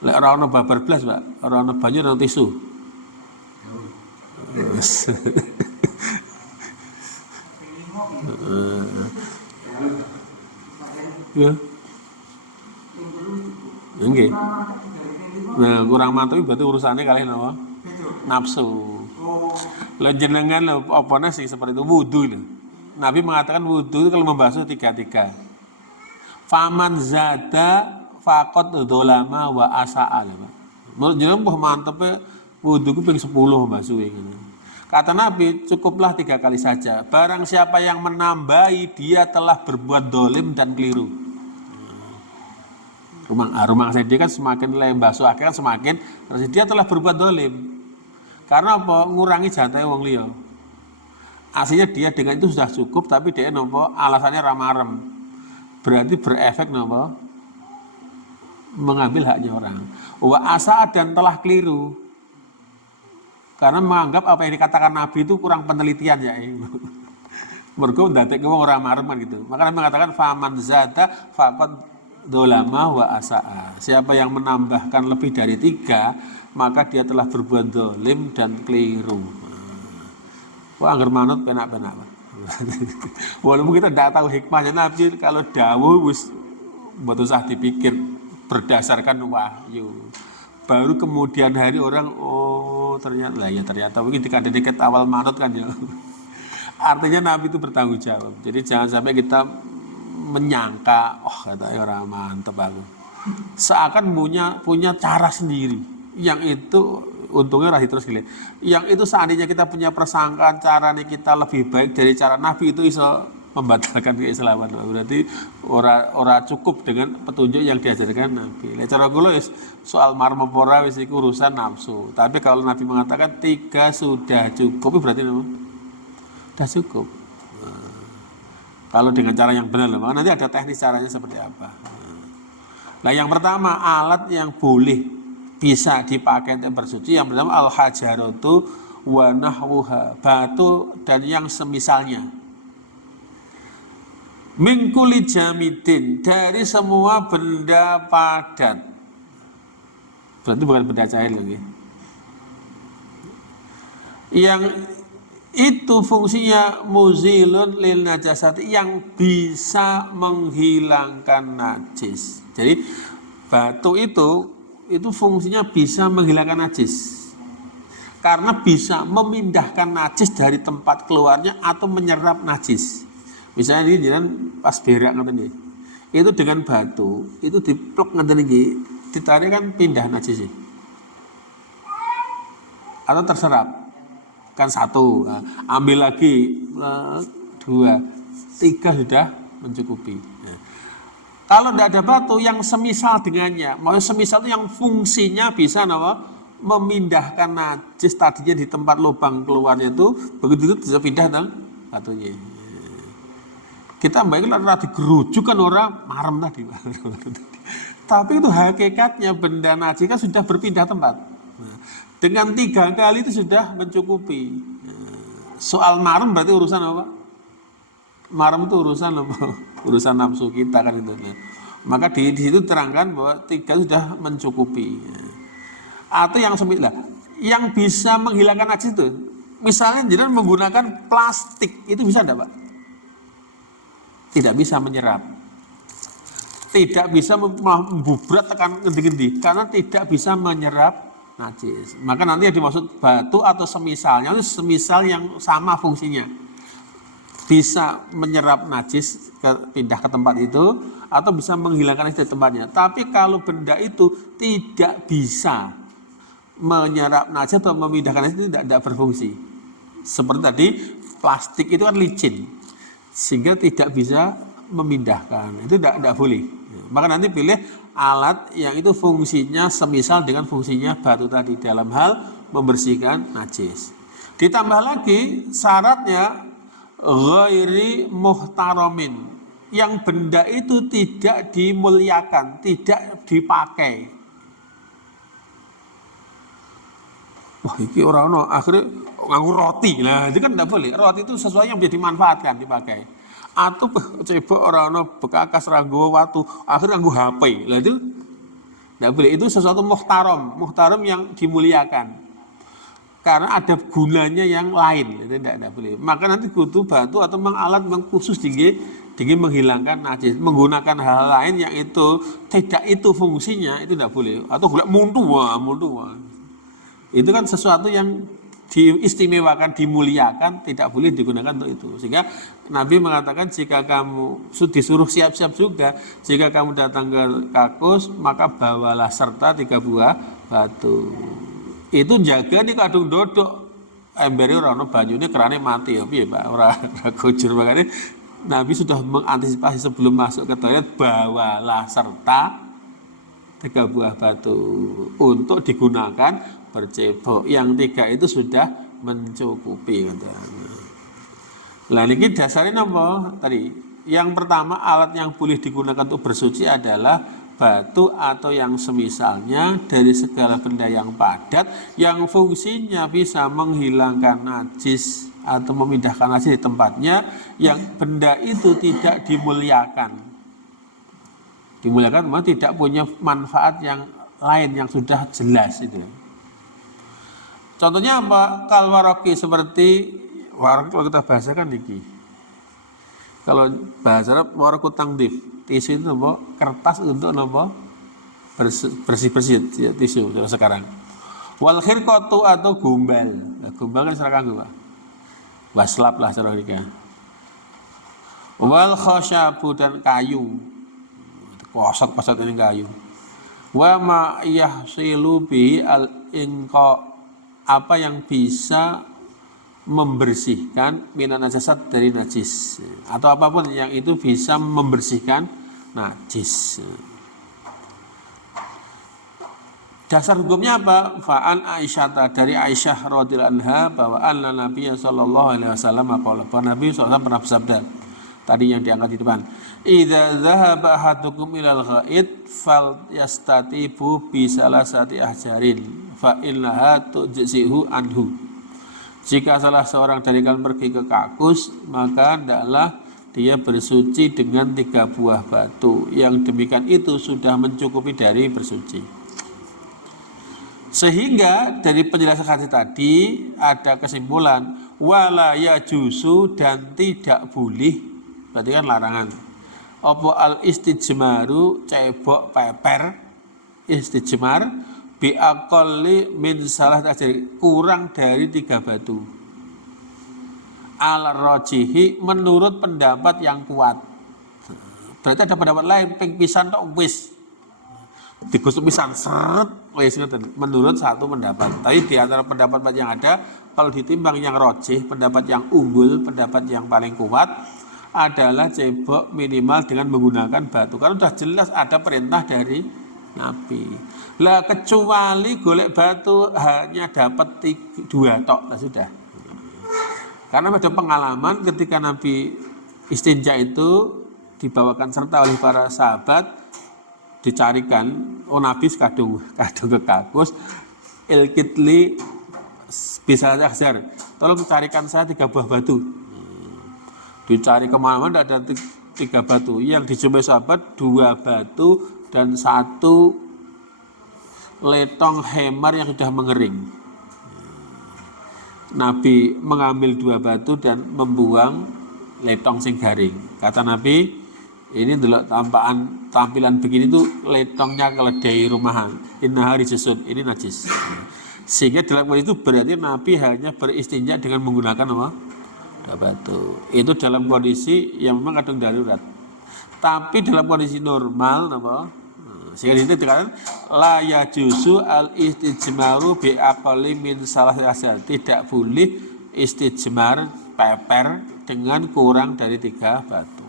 Lek ora ono babar blas, Pak, ora ono banyu ora ono tisu. Ya. Nggih. Nah, kurang mantep berarti urusannya kali napa? Nafsu. Lah jenengan lho opone sing seperti itu wudu lho. Nabi mengatakan wudu itu kalau membasuh 3. Faman zada faqad dzalama wa asa'a. Menurut jenengan mbah mantepe wudu ku ping 10 mbasuhe ngene. Kata Nabi, cukuplah 3 kali saja. Barang siapa yang menambahi, dia telah berbuat dolim dan keliru. Rumah saya dia kan semakin lembasuh akhirnya kan semakin terus dia telah berbuat dolim. Karena apa? Ngurangi jantai wong liya. Aslinya dia dengan itu sudah cukup, tapi dia nopo alasannya ramarem. Berarti berefek nopo mengambil haknya orang. Wa asa dan telah keliru. Karena menganggap apa yang dikatakan Nabi itu kurang penelitian ya. Mergo ndadekne wong ora marem gitu. Maka Nabi mengatakan faman zata faqad dzalama wa asaa. Siapa yang menambahkan lebih dari 3, maka dia telah berbuat zalim dan keliru. Wah, anggar manut penak-penak. Walaupun kita tidak tahu hikmahnya Nabi, kalau dawuh wis mboten usah dipikir berdasarkan wahyu. Baru kemudian hari orang ternyata mungkin dekat awal manut kan ya. Artinya Nabi itu bertanggung jawab. Jadi jangan sampai kita menyangka kata orang mantep aku. Seakan punya cara sendiri. Yang itu untungnya rahi terus gini. Yang itu seandainya kita punya persangkaan cara nih kita lebih baik dari cara Nabi itu iso membatalkan keislaman. Berarti ora cukup dengan petunjuk yang diajarkan Nabi. Cara kula soal marmopora wis iku urusan nafsu. Tapi kalau Nabi mengatakan 3 sudah cukup, berarti apa? Sudah cukup. Kalau dengan cara yang benar, nanti ada teknis caranya seperti apa. Nah, yang pertama alat yang boleh bisa dipakai untuk bersuci yang pertama al-hajaratu wa nahwuha, batu dan yang semisalnya. Mingkuli jamidin, dari semua benda padat. Berarti bukan benda cair lagi. yang itu fungsinya muzilun lil najasati, yang bisa menghilangkan najis. Jadi batu itu fungsinya bisa menghilangkan najis karena bisa memindahkan najis dari tempat keluarnya atau menyerap najis. Misalnya ini jangan pas berak ngeten nggih. Itu dengan batu itu diplok ngeten iki, ditarik kan pindah najis atau terserap. Kan satu, nah, ambil lagi, dua, tiga sudah mencukupi. Nah, kalau tidak ada batu yang semisal dengannya, mau semisal itu yang fungsinya bisa memindahkan najis tadinya di tempat lubang keluarnya itu, begitu itu bisa pindah dong batunya. Kita baik lah digerujuk kan orang marem tadi, tapi itu hakikatnya benda najis kan sudah berpindah tempat. Nah, dengan 3 kali itu sudah mencukupi. Soal marem berarti urusan apa? Marem itu urusan apa? Urusan nafsu kita kan itu. Nah, maka di situ terangkan bahwa 3 sudah mencukupi. Atau yang sembilan, yang bisa menghilangkan najis itu, misalnya jenengan menggunakan plastik, itu bisa enggak, Pak? Tidak bisa menyerap. Tidak bisa membubrat tekan ngendi-ngendi karena tidak bisa menyerap najis. Maka nanti yang dimaksud batu atau semisalnya itu semisal yang sama fungsinya. Bisa menyerap najis pindah ke tempat itu atau bisa menghilangkan najis dari tempatnya. Tapi kalau benda itu tidak bisa menyerap najis atau memindahkan najis, itu tidak berfungsi. Seperti tadi plastik itu kan licin sehingga tidak bisa memindahkan. Itu tidak boleh. Maka nanti pilih alat yang itu fungsinya semisal dengan fungsinya batu tadi dalam hal membersihkan najis. Ditambah lagi syaratnya ghairi muhtaramin, yang benda itu tidak dimuliakan, tidak dipakai. Wah, ini orang akhirnya nganggur roti. Nah, itu kan tidak boleh. Roti itu sesuatu yang bisa dimanfaatkan, dipakai. Atau coba orang bekakas ranggo watu akhirnya nganggo HP. Lah itu tidak boleh. Itu sesuatu muhtaram yang dimuliakan karena ada gunanya yang lain. Itu tidak boleh. Maka nanti butuh batu atau alat khusus tinggi menghilangkan najis, menggunakan hal lain yang itu tidak itu fungsinya, itu tidak boleh. Atau gula mundu. Itu kan sesuatu yang diistimewakan, dimuliakan, tidak boleh digunakan untuk itu. Sehingga Nabi mengatakan jika kamu disuruh siap-siap juga, jika kamu datang ke kakus, maka bawalah serta 3 buah batu. Itu jaga nih kadung dodok embere ora ono banyune kerane mati ya piye Pak, ora gojur. Makanya Nabi sudah mengantisipasi sebelum masuk ke toilet, bawalah serta 3 buah batu untuk digunakan bercebok. Yang 3 itu sudah mencukupi. Nah, ini dasarnya apa? Tadi yang pertama, alat yang boleh digunakan untuk bersuci adalah batu atau yang semisalnya dari segala benda yang padat yang fungsinya bisa menghilangkan najis atau memindahkan najis di tempatnya, yang benda itu tidak dimuliakan. Dimuliakan memang tidak punya manfaat yang lain yang sudah jelas itu. Contohnya apa? Kalwaroki, seperti waroki kalau kita bahasakan niki. Kalau bahasa Arab waroku tangdif, tisu itu apa? Kertas untuk apa? Bersih-bersih ya, tisu sekarang. Wal khirqatu atau gumbal. Nah, gumbal kan serangga gua. Waslap lah cara niki. Wal khasyabu, dan kayu. Kosot-kosot ini kayu. Wa ma yahsilu bi al inqa, apa yang bisa membersihkan minan najasat, dari najis, atau apapun yang itu bisa membersihkan najis. Dasar hukumnya apa? Fa'an Aisyah, dari Aisyah radhiyallahu anha, bahwa anna Nabi sallallahu alaihi wasallam Nabi SAW pernah bersabda, tadi yang diangkat di depan, idza dzahaba ahadukum ilal ghaid fal yastatibu bi salasati ahjarin fa innaha tujzihu anhu. Jika salah seorang dari kalian pergi ke kakus, maka hendaklah dia bersuci dengan 3 buah batu. Yang demikian itu sudah mencukupi dari bersuci. Sehingga dari penjelasan hadis tadi ada kesimpulan wala yajuzu dan tidak boleh, berarti kan larangan. Apa al istijmaru cebok peper istijmar bi aqalli min salah kurang dari 3 batu. Al rajihi menurut pendapat yang kuat. Berarti ada pendapat lain ping pisan tok wis digosok pisan seret wis ngoten menurut satu pendapat. Tapi di antara pendapat yang ada kalau ditimbang yang rojih, pendapat yang unggul, pendapat yang paling kuat adalah cebok minimal dengan menggunakan batu. Karena sudah jelas ada perintah dari Nabi. Lah kecuali golek batu hanya dapat 2 tok, nah sudah. Karena ada pengalaman ketika Nabi istinja itu dibawakan serta oleh para sahabat, dicarikan, Nabi kadung ke kakus, ilkitli bisa ahjar, tolong carikan saya 3 buah batu. Dicari kemana-mana ada 3 batu, yang dijumpai sahabat 2 batu dan 1 letong hemar yang sudah mengering. Nabi mengambil 2 batu dan membuang letong sing garing. Kata Nabi, ini delok tampilan begini tuh letongnya keledai rumahan. Inna rijisun, ini najis. Sehingga dalam kondisi itu berarti Nabi hanya beristinja dengan menggunakan apa? Batu. Itu dalam kondisi yang memang kadang darurat. Tapi dalam kondisi normal apa? Sehingga itu dikatakan la yajuzu al istijmaru bi aqalli min salah asal. Tidak boleh istijmar peper dengan kurang dari 3 batu.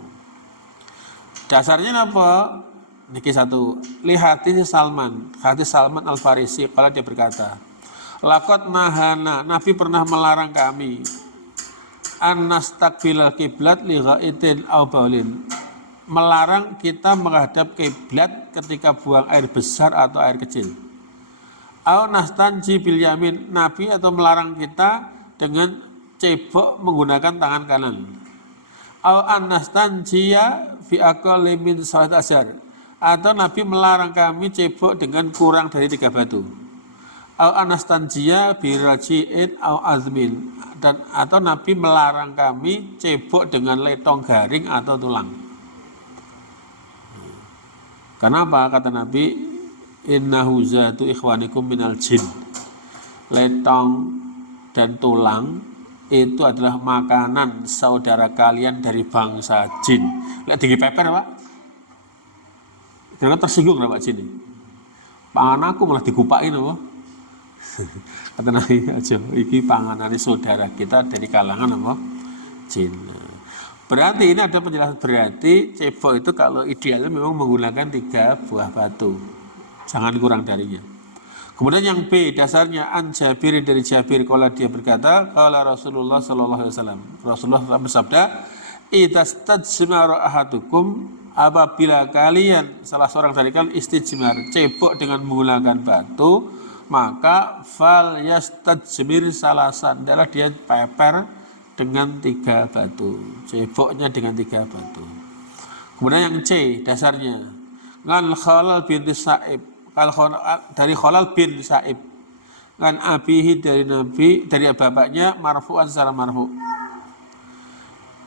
Dasarnya apa? Niki satu. Lihat hadis Salman Al-Farisi kalau dia berkata, laqad nahana, Nabi pernah melarang kami annastaqbilal kiblat li ghaitin aw baulin. Melarang kita menghadap kiblat ketika buang air besar atau air kecil. Aw nastanji bil yamin, Nabi atau melarang kita dengan cebok menggunakan tangan kanan. Aw anastanjiya fi aqalli min salat asyar, atau Nabi melarang kami cebok dengan kurang dari 3 batu. Aw anastanjiya bi raji'in aw azmin, dan atau Nabi melarang kami cebok dengan letong garing atau tulang. Kenapa? Kata Nabi, innahu zatu ikhwanikum minal jin. Letong dan tulang itu adalah makanan saudara kalian dari bangsa jin. Lek tinggi peper, Pak. Jangan tersinggung Pak jin. Pangan aku malah dikupain apa? Kata Nabi, aja iki panganane saudara kita dari kalangan apa? Jin. Berarti ini ada penjelasan, berarti cebok itu kalau idealnya memang menggunakan 3 buah batu. Jangan kurang darinya. Kemudian yang B, dasarnya an Jabir, dari Jabir, kalau dia berkata, qala Rasulullah sallallahu alaihi wasallam. Rasulullah bersabda, "Itastajmaru ahadukum", apabila kalian salah seorang dari kalian istijmar, cebok dengan menggunakan batu, maka fal yastajmir salasan, adalah dia peper dengan 3 batu, ceboknya dengan 3 batu. Kemudian yang C, dasarnya ngan Khalal bin Sa'ib, dari Khalal bin Sa'ib, ngan abihi, dari Nabi, dari bapaknya, marfu'an secara marfu'.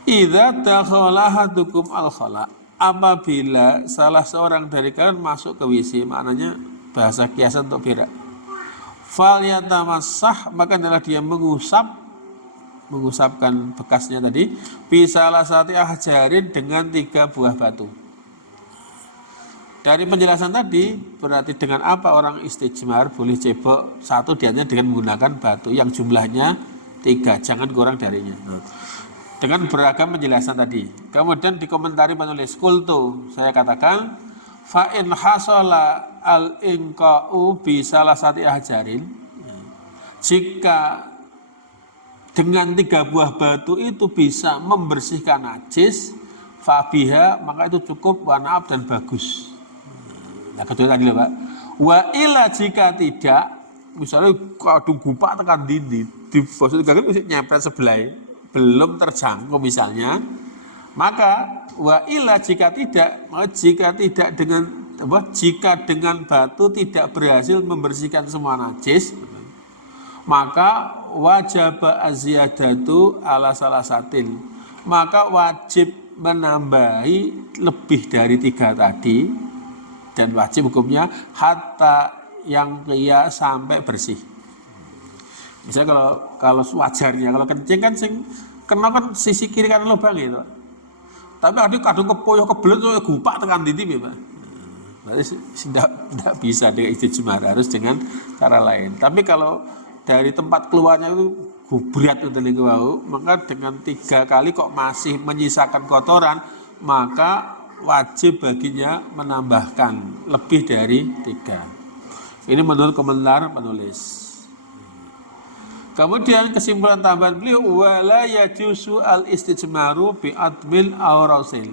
Idza dakhala ahadukum al-khala, apabila salah seorang dari kalian masuk ke WC, maknanya bahasa kiasan untuk berak, fal yatamassah, maka adalah dia mengusapkan bekasnya tadi, bisalah satu ahjarin, dengan 3 buah batu. Dari penjelasan tadi berarti dengan apa orang istijmar boleh cebok, satu diantaranya dengan menggunakan batu yang jumlahnya 3, jangan kurang darinya. Dengan beragam penjelasan tadi. Kemudian dikomentari penulis, kultu, saya katakan, fa in hasala al inqa'u bisalah satu ahjarin, jika dengan 3 buah batu itu bisa membersihkan najis, fabiha, maka itu cukup, wa na'ab, dan bagus. Nah, kedua tadi Pak. Wa ila, jika tidak, misalnya kadung gupak tekan dindi, di bosok gagal mesti nyempet sebelah, belum terjangkau misalnya, maka wa ila, jika tidak dengan jika dengan batu tidak berhasil membersihkan semua najis, maka wajib aziyadatu ala salasatin, maka wajib menambahi lebih dari 3 tadi, dan wajib hukumnya hatta yang kia sampai bersih. Misalnya kalau wajarnya, kalau kencing kan sing kena kan sisi kiri kan lubang itu, tapi kadang kepoyo kebelet gupak tekan titi Pak. Berarti tidak bisa dengan istijmar, harus dengan cara lain. Tapi kalau dari tempat keluarnya itu gubrat itu maka dengan 3 kali kok masih menyisakan kotoran, maka wajib baginya menambahkan lebih dari 3. Ini menurut komentar penulis. Kemudian kesimpulan tambahan beliau, wala yajuzu al istijmaru bi admil aw rasil,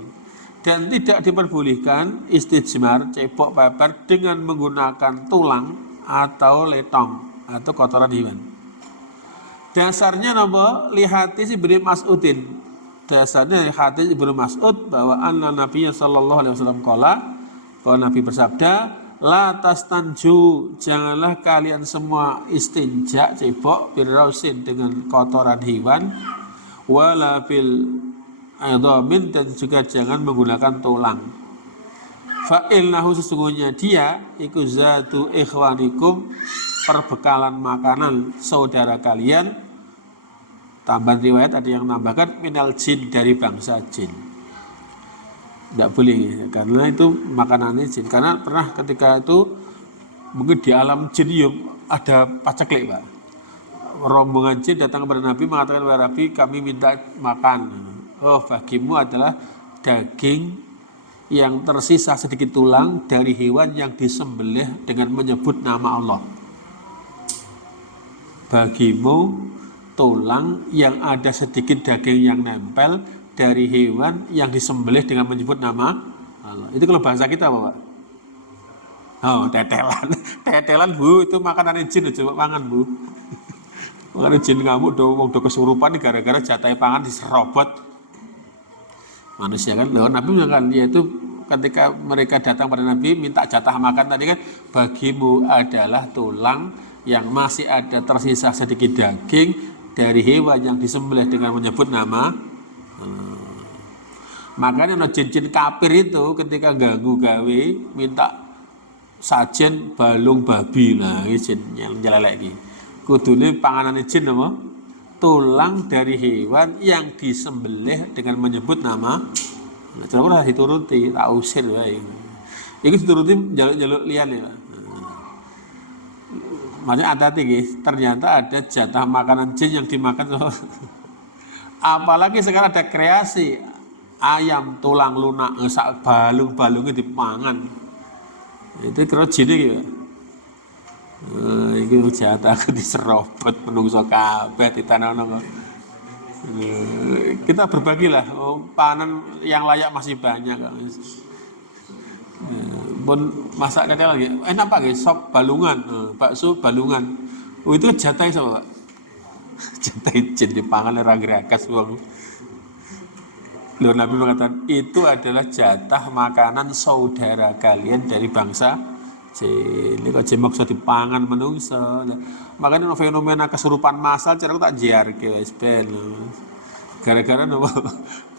dan tidak diperbolehkan istijmar cebok paper dengan menggunakan tulang atau letong atau kotoran hewan. Dasarnya nama lihati Ibnu Mas'udin. Dasarnya lihati Ibnu Mas'ud bahwa anna Nabi sallallahu alaihi wasallam qala, bahwa Nabi bersabda, la tastanju, janganlah kalian semua istinja cebok birrausin dengan kotoran hewan, wala bil aidhamin, dan juga jangan menggunakan tulang. Fa innahu, sesungguhnya dia iku zatu ikhwanikum, perbekalan makanan saudara kalian. Tambahan riwayat ada yang menambahkan minal jin, dari bangsa jin. Tidak boleh, karena itu makanannya jin. Karena pernah ketika itu mungkin di alam jin ada paceklik Pak. Rombongan jin datang kepada Nabi mengatakan, kepada Nabi, kami minta makan. Oh, bagimu adalah daging yang tersisa sedikit tulang dari hewan yang disembelih dengan menyebut nama Allah. Bagimu tulang yang ada sedikit daging yang nempel dari hewan yang disembelih dengan menyebut nama Allah. Itu kalau bahasa kita apa Pak? Oh, tetelan. Tetelan Bu, itu makanan jin, coba pangan Bu. Makanan jin ngamuk do kesurupan gara-gara jatah pangan diserobot manusia kan. Loh, Nabi bilang, yaitu ketika mereka datang pada Nabi minta jatah makan tadi kan, bagimu adalah tulang yang masih ada tersisa sedikit daging dari hewan yang disembelih dengan menyebut nama. Makanya no jin-jin kafir itu ketika ganggu gawe minta sajen balung babi, nah ini jin yang jelek lagi. Kudune panganan jin apa? Tulang dari hewan yang disembelih dengan menyebut nama. Nah, cara dituruti, tak usir wae. Iki dituruti jaluk-jaluk liyane, Pak. Makanya hati-hati guys, ternyata ada jatah makanan jin yang dimakan. Apalagi sekarang ada kreasi ayam tulang lunak, sak balung-balungnya dipangan. Itu kira jin iki. Iki jatah aku diserobot menungso kabeh ditanono. Kita berbagilah, panen yang layak masih banyak kan. Pun masak tetelan lagi enak Pak guys, sop balungan, bakso balungan. Oh, itu jatah sama Pak. Jatah jin dipangan ora gragas wong. Lalu Nabi mengatakan itu adalah jatah makanan saudara kalian dari bangsa jin. Ini kok jemok so dipangan menungso. Makanya fenomena kesurupan massal cara tak jiarke wis ben. Gara-gara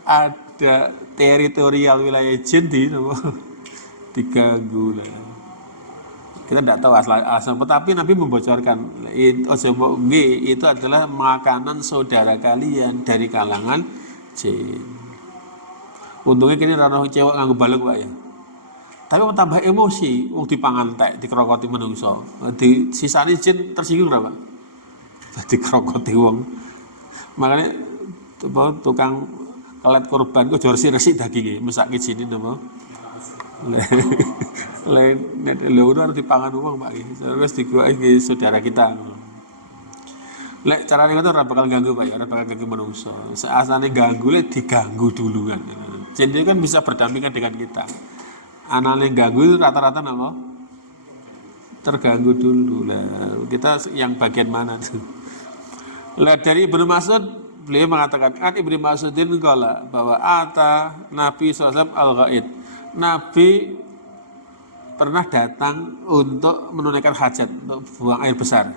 ada teritorial wilayah jin di diganggu lah. Kita tidak tahu asal, tapi Nabi membocorkan itu adalah makanan saudara kalian dari kalangan jin. Untungnya kini rano cewek nganggo balung Pak ya. Tapi tambah emosi, wong dipangan tek, dikrokoti menungso. Di sisane jin tersinggung berapa? Dikrokoti wong. Makanya tukang kelet korban kok jorsi resik daginge, mesake jin napa? Lain lho harus dipangan uang Pak iki. Terus diguai saudara kita. Lek carane ngono ora bakal ganggu Pak ya, ora bakal ganggu menungso. Seasane ganggu lek diganggu duluan. Jadi kan bisa berdampingan dengan kita. Anane ganggu rata-rata napa? Terganggu dulu lah. Kita yang bagian mana tuh? Lah dari Ibnu Mas'ud beliau mengatakan kan Ibnu Mas'udin qala bahwa ata Nabi SAW al-ghaid. Nabi pernah datang untuk menunaikan hajat, untuk buang air besar.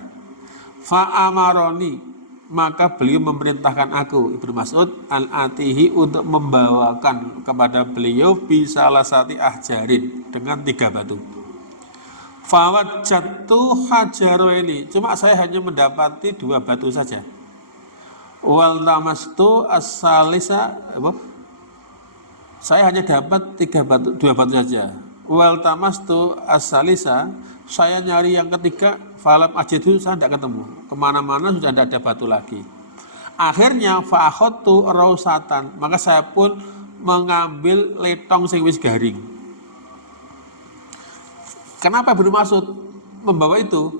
Fa'amaroni, maka beliau memerintahkan aku, Ibnu Mas'ud, al-atihi, untuk membawakan kepada beliau bisalasati ahjarin, dengan 3 batu. Fawajjatu hajaroini, cuma saya hanya mendapati 2 batu saja. Wal tamastu as-salisa, saya hanya dapat 2 batu saja. Wal tamastu as-salisa, saya nyari yang ketiga, falam ajidu, saya tidak ketemu. Kemana-mana sudah tidak ada batu lagi. Akhirnya fa'akhadtu rausatan, maka saya pun mengambil letong sing wis garing. Kenapa Ibnu Mas'ud membawa itu?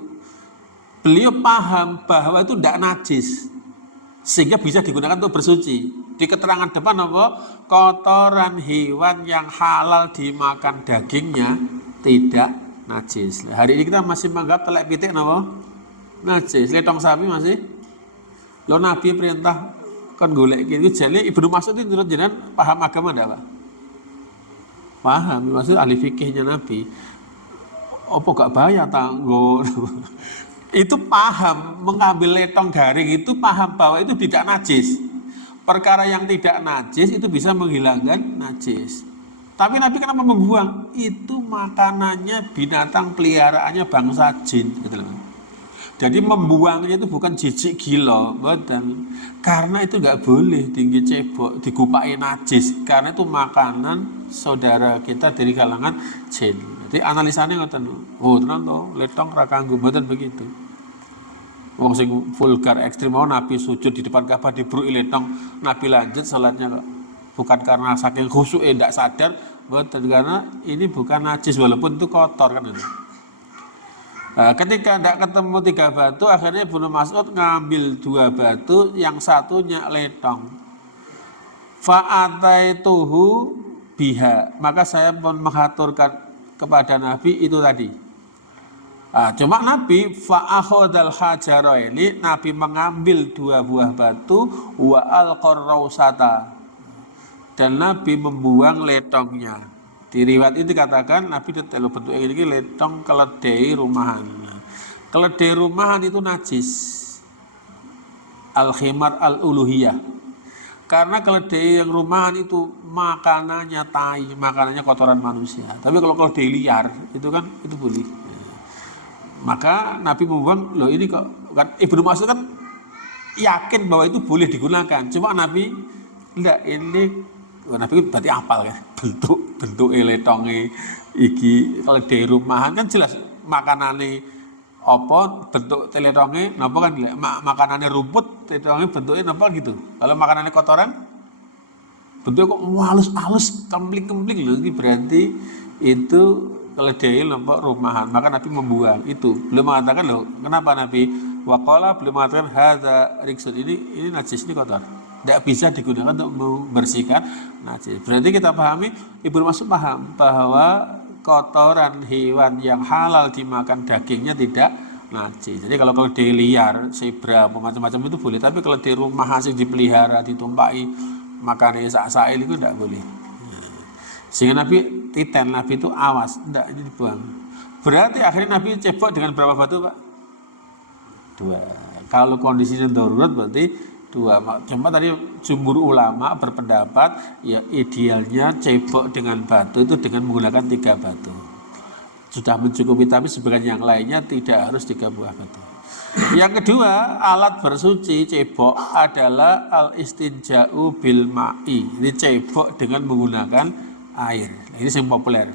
Beliau paham bahwa itu tidak najis, sehingga bisa digunakan untuk bersuci. Di keterangan depan apa? Kotoran hewan yang halal dimakan dagingnya tidak najis. Hari ini kita masih menganggap telek pitik apa? Najis. Letong sapi masih. Lo Nabi perintah kan golek gitu. Jadi Ibnu Mas'ud itu menurut jenengan paham agama enggak, Pak? Paham, maksud ahli fikihnya Nabi. Apa gak bahaya tanggo? Itu paham, mengambil letong garing itu paham bahwa itu tidak najis. Perkara yang tidak najis itu bisa menghilangkan najis. Tapi Nabi kenapa membuang? Itu makanannya binatang peliharaannya bangsa jin, gitu loh. Jadi membuangnya itu bukan jijik gila, badan. Karena itu nggak boleh tinggi cebok, dikupai najis. Karena itu makanan saudara kita dari kalangan jin. Jadi analisanya ngoten. Oh, tenan to, letong ra kanggo mboten begitu. Wong sing vulgar ekstrim mau Nabi sujud di depan Ka'bah dibruki letong, Nabi lanjut salatnya kok. Bukan karena saking khusyuk ndak sadar, mboten, karena ini bukan najis walaupun itu kotor kan itu. Nah, ketika tidak ketemu 3 batu, akhirnya Ibnu Mas'ud ngambil 2 batu, yang satunya letong. Fa'ataituhu biha, maka saya pun mengaturkan kepada Nabi itu tadi. Nah, cuma Nabi fa'akhadal hajaraini, Nabi mengambil 2 buah batu, wa al-qarrausata, dan Nabi membuang letongnya. Di riwayat ini dikatakan Nabi detail bentuk ini letong keledai rumahan. Keledai rumahan itu najis. Al-khimar al-uluhiyah. Karena keledai yang rumahan itu makanannya tai, makanannya kotoran manusia. Tapi kalau keledai liar itu kan itu boleh. Maka Nabi membuang, loh ini kok kan Ibnu Mas'ud kan yakin bahwa itu boleh digunakan. Cuma Nabi enggak, ini Nabi berarti apal ya, bentuk letonge iki keledai rumahan kan jelas makanane apa bentuk teletonge napa kan makanane rumput teletonge bentuknya napa gitu. Kalau makanane kotoran bentuknya kok halus-halus kempling-kempling loh, ini berarti itu keledai napa rumahan. Maka Nabi membuang itu. Belum mengatakan loh, kenapa Nabi waqala belum mengatakan hadza riksun, ini najis, ini kotor. Tidak bisa digunakan untuk membersihkan najis. Berarti kita pahami, Ibnu Mas'ud paham bahwa kotoran hewan yang halal dimakan dagingnya tidak najis. Jadi kalau keledai liar, zebra, macam-macam itu boleh. Tapi kalau di rumah hasil dipelihara, ditumpai, makannya sak-sail itu tidak boleh. Sehingga Nabi titen, Nabi itu awas, tidak, ini dibuang. Berarti akhirnya Nabi cebok dengan berapa batu, Pak? 2. Kalau kondisinya darurat berarti 2. Cuma tadi jumhur ulama berpendapat ya idealnya cebok dengan batu itu dengan menggunakan 3 batu. Sudah mencukupi, tapi sebagian yang lainnya tidak harus 3 buah batu. Yang kedua, alat bersuci cebok adalah al-istinja'u bil ma'i. Ini cebok dengan menggunakan air. Ini yang populer.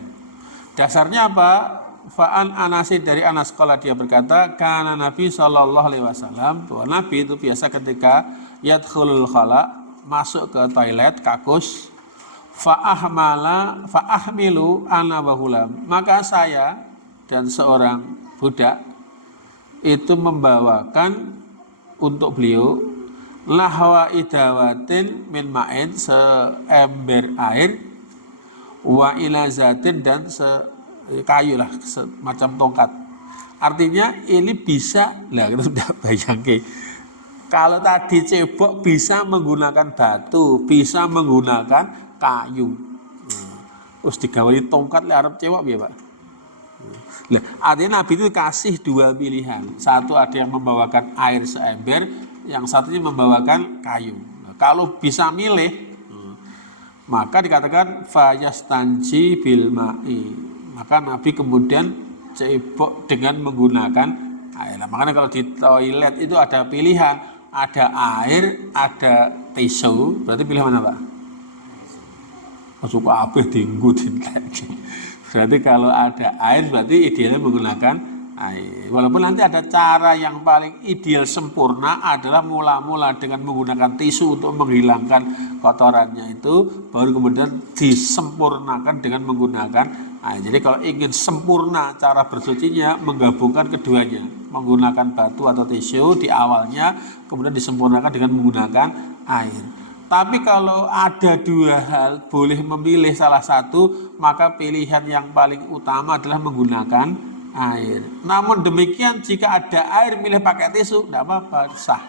Dasarnya apa? Fa'an Anasin, dari Anas qala, dia berkata, kana Nabi sallallahu alaihi wasallam, bahwa Nabi itu biasa ketika yadkhulul khala, masuk ke toilet kakus, fa'ahmilu ana wa hulam, maka saya dan seorang budak itu membawakan untuk beliau lahwa idawatin min ma'in, seember air, wa ilazatin, dan kayu lah, semacam tongkat. Artinya ini bisa, lah kita sudah bayangkan. Kalau tadi cebok bisa menggunakan batu, bisa menggunakan kayu. Terus digawali tongkat le arep cewek ya, Pak. Nah, artinya Nabi itu kasih dua pilihan. Satu ada yang membawakan air seember, yang satunya membawakan kayu. Nah, kalau bisa milih, maka dikatakan fayastanji bil ma'i. Maka Nabi kemudian cebok dengan menggunakan air. Nah, makanya kalau di toilet itu ada pilihan, ada air, ada tisu. Berarti pilih mana, Pak? Masuk apa diinggutin lagi. Berarti kalau ada air berarti idealnya menggunakan air. Walaupun nanti ada cara yang paling ideal sempurna adalah mula-mula dengan menggunakan tisu untuk menghilangkan kotorannya itu, baru kemudian disempurnakan dengan menggunakan air. Jadi kalau ingin sempurna cara bersucinya, menggabungkan keduanya, menggunakan batu atau tisu di awalnya, kemudian disempurnakan dengan menggunakan air. Tapi kalau ada dua hal, boleh memilih salah satu, maka pilihan yang paling utama adalah menggunakan air. Namun demikian jika ada air milih pakai tisu, tidak apa-apa, sah.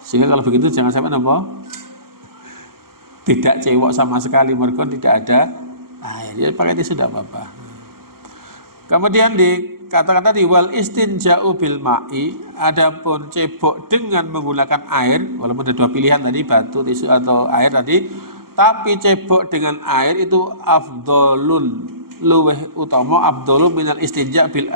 Sehingga kalau begitu jangan sampai tidak cewek sama sekali, mereka tidak ada air. Jadi pakai tisu tidak apa-apa. Kemudian dikatakan tadi wal istinja'u bil ma'i, adapun cebok dengan menggunakan air, walaupun ada dua pilihan tadi, batu, tisu atau air tadi, tapi cebok dengan air itu afdolun, luweh utama, afdolun minal istinja' bil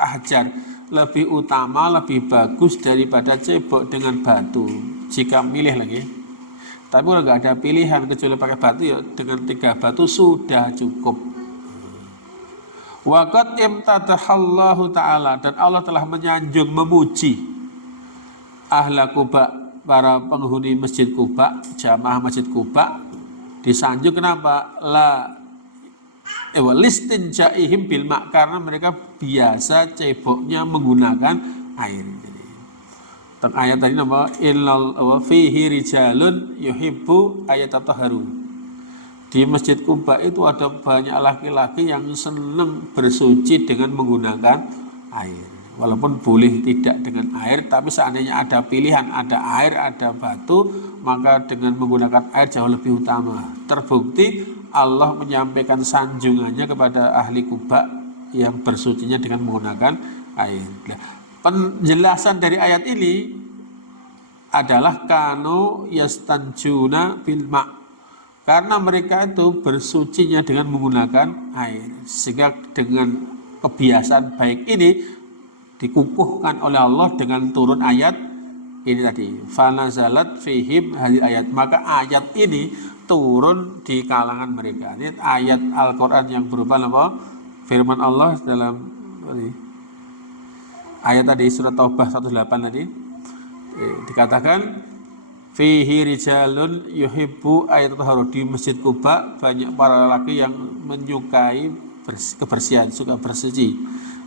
ahjar, lebih utama, lebih bagus daripada cebok dengan batu. Jika milih lagi, tapi kalau nggak ada pilihan kecuali pakai batu, ya dengan 3 batu sudah cukup. Waqad imtadahallahu ta'ala, dan Allah telah menyanjung, memuji ahla Quba, para penghuni Masjid Quba, jamaah Masjid Quba, disanjung kenapa? Listinja'ihim bil ma', karena mereka biasa ceboknya menggunakan air. Jadi ayat tadi nama illal fihi rijalun yuhibbu ayatatahharu. Di Masjid Quba itu ada banyak laki-laki yang senang bersuci dengan menggunakan air. Walaupun boleh tidak dengan air, tapi seandainya ada pilihan, ada air, ada batu, maka dengan menggunakan air jauh lebih utama. Terbukti Allah menyampaikan sanjungannya kepada ahli Quba yang bersucinya dengan menggunakan air. Penjelasan dari ayat ini adalah kanu yastanjuna bil ma'. Karena mereka itu bersucinya dengan menggunakan air. Sehingga dengan kebiasaan baik ini dikukuhkan oleh Allah dengan turun ayat ini tadi. Fanazalat fihim hadhihi ayat. Maka ayat ini turun di kalangan mereka. Ini ayat Al-Quran yang berupa apa? Firman Allah dalam ayat tadi surat Taubah 108 tadi. Dikatakan fihi rijalun yuhibbu ayatatahharu, di Masjid Quba banyak para lelaki yang menyukai kebersihan, suka bersuci.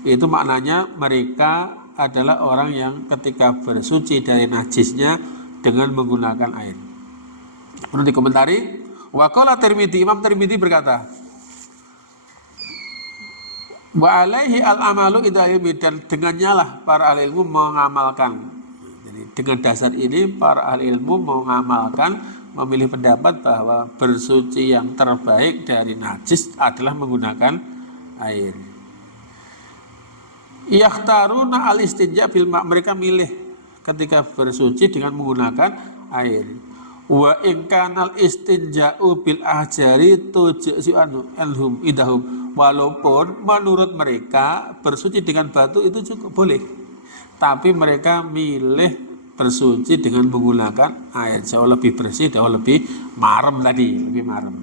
Itu maknanya mereka adalah orang yang ketika bersuci dari najisnya dengan menggunakan air. Kemudian dikomentari, wa qala Tirmidzi, Imam Tirmidzi berkata, wa alaihi al-amalu idza ilmi, dan dengannya lah para ahli ilmu mengamalkan. Dengan dasar ini para ahli ilmu mengamalkan, memilih pendapat bahwa bersuci yang terbaik dari najis adalah menggunakan air. Yakhtaruna al-istinja bil ma', mereka milih ketika bersuci dengan menggunakan air. Wa in kanal istinja'u bil ahjari tujzi anhum idahum, walaupun menurut mereka bersuci dengan batu itu cukup boleh, tapi mereka milih bersuci dengan menggunakan air, jauh lebih bersih, jauh lebih marem tadi, lebih marem.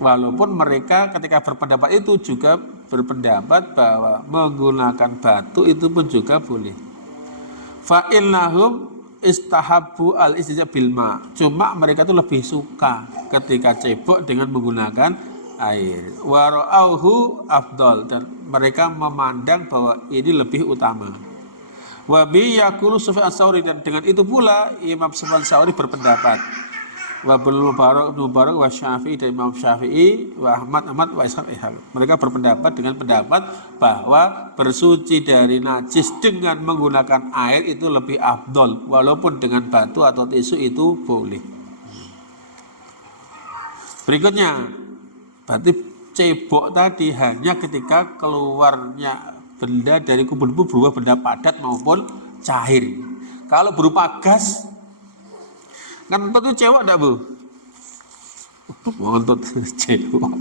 Walaupun mereka ketika berpendapat itu juga berpendapat bahwa menggunakan batu itu pun juga boleh. Fa innahum istahabbu al-istinja bil ma', cuma mereka itu lebih suka ketika cebok dengan menggunakan air. Wa ra'auhu afdal, dan mereka memandang bahwa ini lebih utama. Wa bi yaqulu Sufyan Ats-Tsauri, dan dengan itu pula Imam Sufyan Ats-Tsauri berpendapat. Wa Ibnu Mubarak wa Syafi'i, dan Imam Syafi'i wa Ahmad wa Ishaq. Mereka berpendapat dengan pendapat bahwa bersuci dari najis dengan menggunakan air itu lebih afdol, walaupun dengan batu atau tisu itu boleh. Berikutnya, berarti cebok tadi hanya ketika keluarnya benda dari kubu-kubu berupa benda padat maupun cair. Kalau berupa gas, ngentut itu cewek enggak, Bu? Ngentut cewek.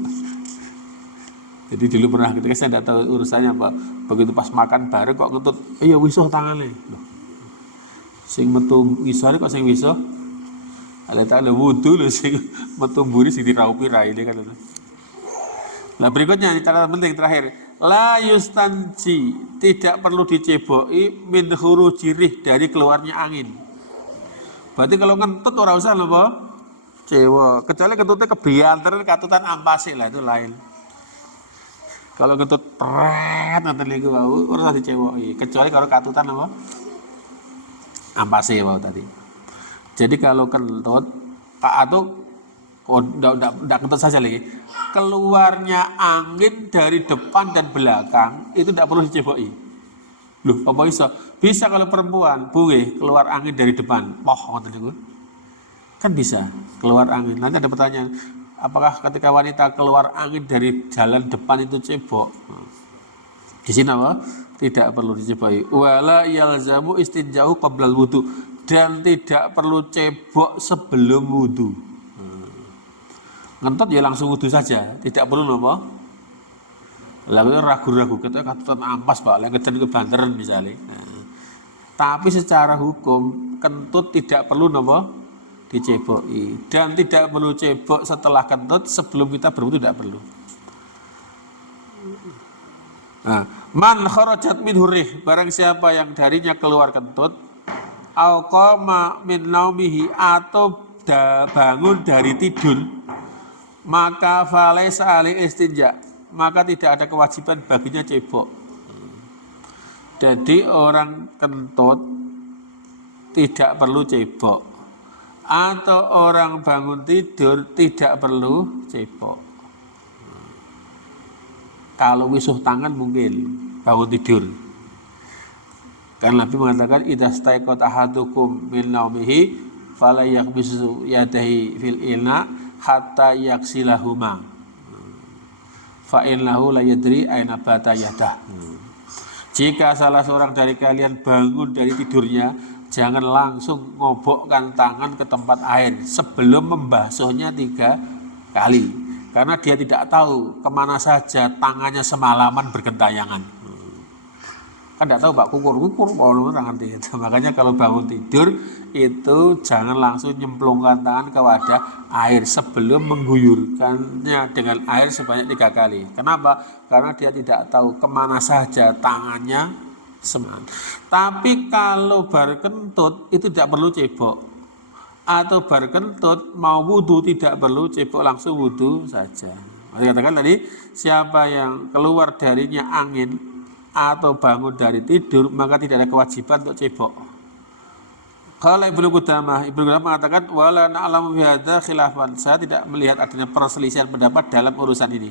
Jadi dulu pernah ketika saya tidak tahu urusannya apa, begitu pas makan bareng kok ngentut, iya wisuh tangannya. Sing metu wisane kok sing wisuh. Ale tak ada wudu lho sing metu mburi sing diraupi raine kan. Nah berikutnya catatan penting terakhir, la yustanji, tidak perlu diceboki min khurujirih, dari keluarnya angin. Berarti kalau ngentut ora usah lho apa? Cewek, kecuali kentutnya kebianteran katutan ampase lah, itu lain. Kalau kentut pret ngoten niku wau ora usah diceboki, kecuali kalau katutan apa? Ampase wau tadi. Jadi kalau kentut atau enggak kentut saja lagi. Keluarnya angin dari depan dan belakang itu tidak perlu diceboki. Loh, apa bisa? Bisa kalau perempuan, bunge, keluar angin dari depan. Poh, ngoten niku. Kan bisa keluar angin. Nanti ada pertanyaan, apakah ketika wanita keluar angin dari jalan depan itu cebok? Di sini apa? Tidak perlu diceboki. Wala yalzamu istinja'u qablal wudu, dan tidak perlu cebok sebelum wudu. Ngentut ya langsung wudu saja, tidak perlu apa? Lalu ragu-ragu, kita katutan ampas Pak, lek ngeden kebanteran misalnya. Tapi secara hukum kentut tidak perlu apa? Diceboki, dan tidak perlu cebok setelah kentut, sebelum kita berwudu tidak perlu. Nah, man kharajat min hurih, barang siapa yang darinya keluar kentut, au qama min naumihi, atau bangun dari tidur, maka falaisa alaihi istinja, maka tidak ada kewajiban baginya cebok. Jadi orang kentut tidak perlu cebok, atau orang bangun tidur tidak perlu cebok. Kalau wisuh tangan mungkin bangun tidur. Kan Nabi mengatakan idza staiqata ahadukum min naumihi fala yaghmisu yadahi fil ina hatta yaksilahuma fa innahu la yadri aina bata yadah. Jika salah seorang dari kalian bangun dari tidurnya, jangan langsung ngobokkan tangan ke tempat air sebelum membasuhnya 3 kali, karena dia tidak tahu kemana saja tangannya semalaman bergentayangan. Kan tidak tahu Pak, kukur orang nanti. Makanya kalau bangun tidur itu jangan langsung nyemplungkan tangan ke wadah air sebelum mengguyurkannya dengan air sebanyak 3 kali. Kenapa? Karena dia tidak tahu kemana saja tangannya semalam. Tapi kalau bar kentut itu tidak perlu cebok, atau bar kentut mau wudu tidak perlu cebok, langsung wudu saja. Dikatakan tadi, siapa yang keluar darinya angin atau bangun dari tidur, maka tidak ada kewajiban untuk cebok. Kalau Ibnu Qudamah mengatakan wala na'lamu fi hadza khilafan, saya tidak melihat adanya perselisihan pendapat dalam urusan ini.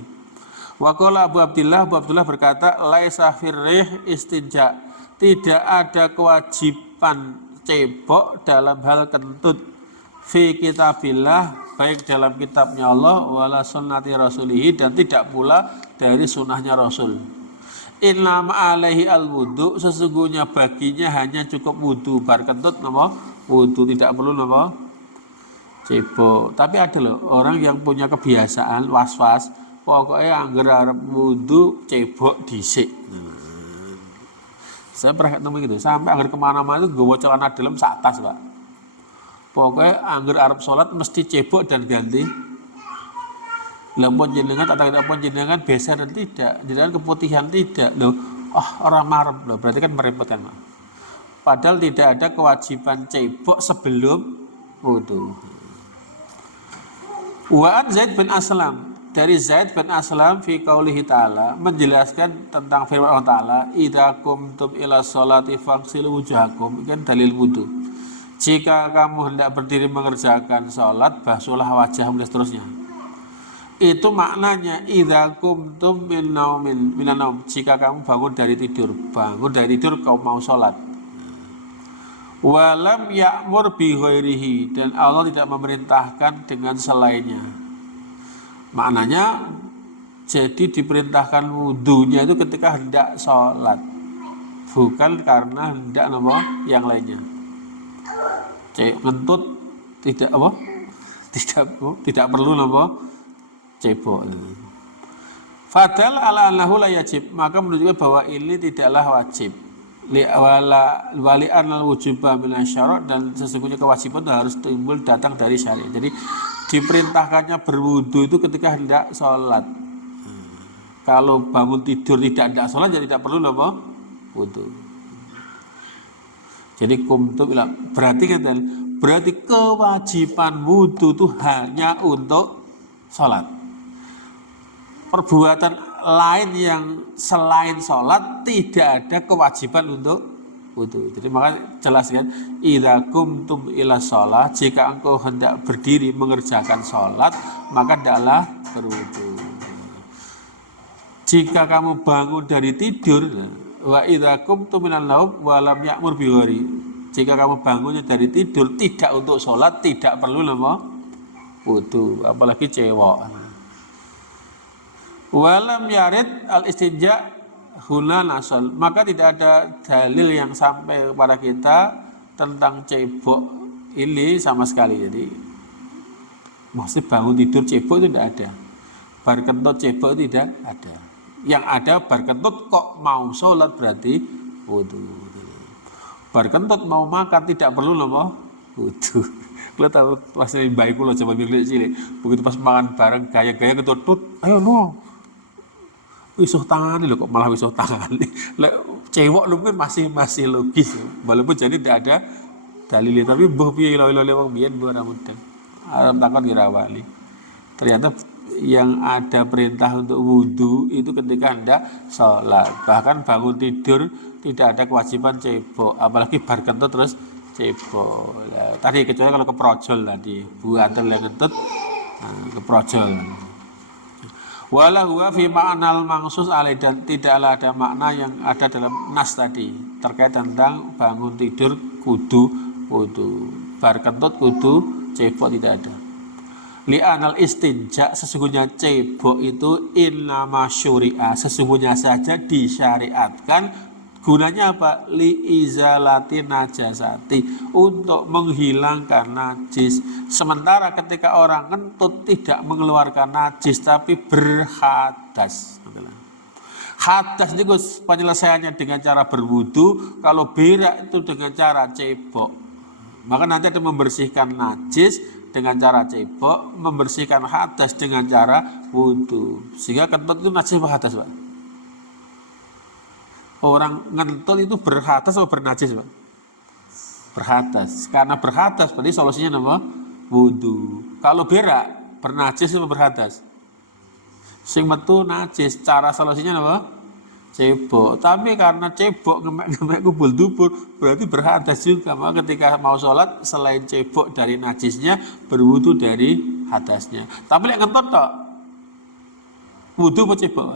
Wa qala Abu Abdullah berkata laisa firrih istinja, tidak ada kewajiban cebok dalam hal kentut fi kitabillah, baik dalam kitabnya Allah wala sunnati rasulihi, dan tidak pula dari sunnahnya Rasul. Inna ma'alaihi al-wudu, sesungguhnya baginya hanya cukup wudu. Bar kentut nama wudu, tidak perlu nama cebok. Tapi ada loh orang yang punya kebiasaan was-was, pokoknya angger arep wudu cebok dhisik. Saya pernah ketemu gitu, sampai angger kemana-mana itu nggawa celana dalam sak tas Pak. Pokoknya angger arep sholat mesti cebok dan ganti. Lampun jenengan atau tidak pun jenengan beser dan tidak, jenengan keputihan tidak, loh, orang marem loh, berarti kan merepotkan Pak. Padahal tidak ada kewajiban cebok sebelum wudu. Wa'an Zaid bin Aslam, dari Zaid bin Aslam fi qaulihi ta'ala, menjelaskan tentang firman Allah Ta'ala, idza qumtum ila sholati faghsilu wujuhakum, kan dalil wudu. Jika kamu hendak berdiri mengerjakan sholat, basuhlah wajahmu dan seterusnya. Itu maknanya idza qumtum minan naum, jika kamu bangun dari tidur kau mau sholat. Walam ya'mur bi ghairihi, dan Allah tidak memerintahkan dengan selainnya. Maknanya Jadi diperintahkan wudunya itu ketika hendak sholat, bukan karena hendak yang lainnya. Ngentut tidak tidak perlu cebok. Fadal ala annahu la yajib, maka menunjukkan bahwa ini tidaklah wajib. Wali anal wujuba min asy-syara', dan sesungguhnya kewajiban harus timbul datang dari syariat. Jadi diperintahkannya berwudu itu ketika hendak sholat. Kalau bangun tidur tidak hendak sholat, jadi tidak perlu wudu. Jadi berarti kewajiban wudu itu hanya untuk sholat. Perbuatan lain yang selain sholat tidak ada kewajiban untuk wudu. Jadi maka jelaskan, idza qumtum ila sholat, jika engkau hendak berdiri mengerjakan sholat, maka hendaklah berwudu. Jika kamu bangun dari tidur, wa idza qumtum minan naum wa lam ya'mur biwari, jika kamu bangunnya dari tidur tidak untuk sholat, tidak perlu wudu, apalagi cewek. Walam yarid al istinja huna nasal, maka tidak ada dalil yang sampai kepada kita tentang cebok ini sama sekali. Jadi maksudnya bangun tidur cebok itu tidak ada, bar kentut cebok itu tidak ada. Yang ada bar kentut kok mau sholat berarti wudu. Bar kentut mau makan tidak perlu wudu. Kalau tahu pas baik lo coba bilang cilik, begitu pas makan bareng gaya-gaya ketutut, ayo wisuh tangan kok malah wisuh tangan. Cewek lu mungkin masih logis, walaupun jadi tidak ada dalilnya, tapi mbah piye lho wong biyen mbah ora mudeng. Arep takon dirawali. Ternyata yang ada perintah untuk wudu itu ketika hendak sholat. Bahkan bangun tidur tidak ada kewajiban cebok, apalagi bar kentut terus cebok. Ya, tadi kecuali kalau keprojol tadi, buat yang kentut keprojol. Wala huwa fi ma'nal mangsus alaih, dan tidaklah ada makna yang ada dalam nas tadi terkait tentang bangun tidur kudu wudu, bar kentut kudu cebok tidak ada. Li'anal istinja, sesungguhnya cebok itu innama syuri'a, sesungguhnya saja disyariatkan, gunanya apa? Li izalati najasati, untuk menghilangkan najis. Sementara ketika orang ngentut tidak mengeluarkan najis tapi berhadas. Hadas itu penyelesaiannya dengan cara berwudu, kalau berak itu dengan cara cebok. Maka nanti ada membersihkan najis dengan cara cebok, membersihkan hadas dengan cara wudu. Sehingga kentut itu najis apa hadas, Pak? Orang ngentut itu berhadas atau bernajis, Pak? Berhadas. Karena berhadas berarti solusinya apa? Wudu. Kalau berak bernajis atau berhadas? Sing metu najis, cara solusinya apa? Cebok. Tapi karena cebok ngemek-ngemek kubul dubur berarti berhadas juga. Maka ketika mau sholat selain cebok dari najisnya, berwudu dari hadasnya. Tapi yang ngentut tok, wudu apa cebok?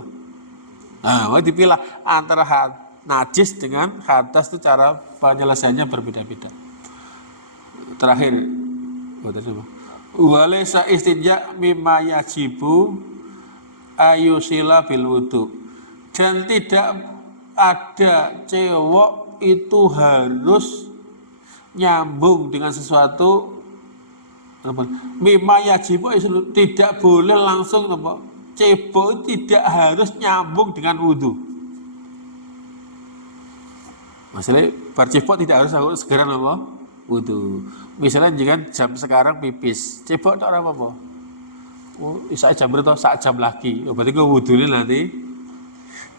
Nah, dipilah antara najis dengan hadas, itu cara penyelesaiannya berbeda-beda. Terakhir, walaysa istinja mimma yajibu ayusila bil wudu, dan tidak ada cewek itu harus nyambung dengan sesuatu. Mimma yajibu tidak boleh langsung cebok tidak harus nyambung dengan wudu. Masalah bar cebok tidak harus segera wudu. Misalnya jika jam sekarang pipis, cebok tak apa-apa. Oh, saya jam berapa? Sak jam lagi. Oh, berarti gue wudunya nanti.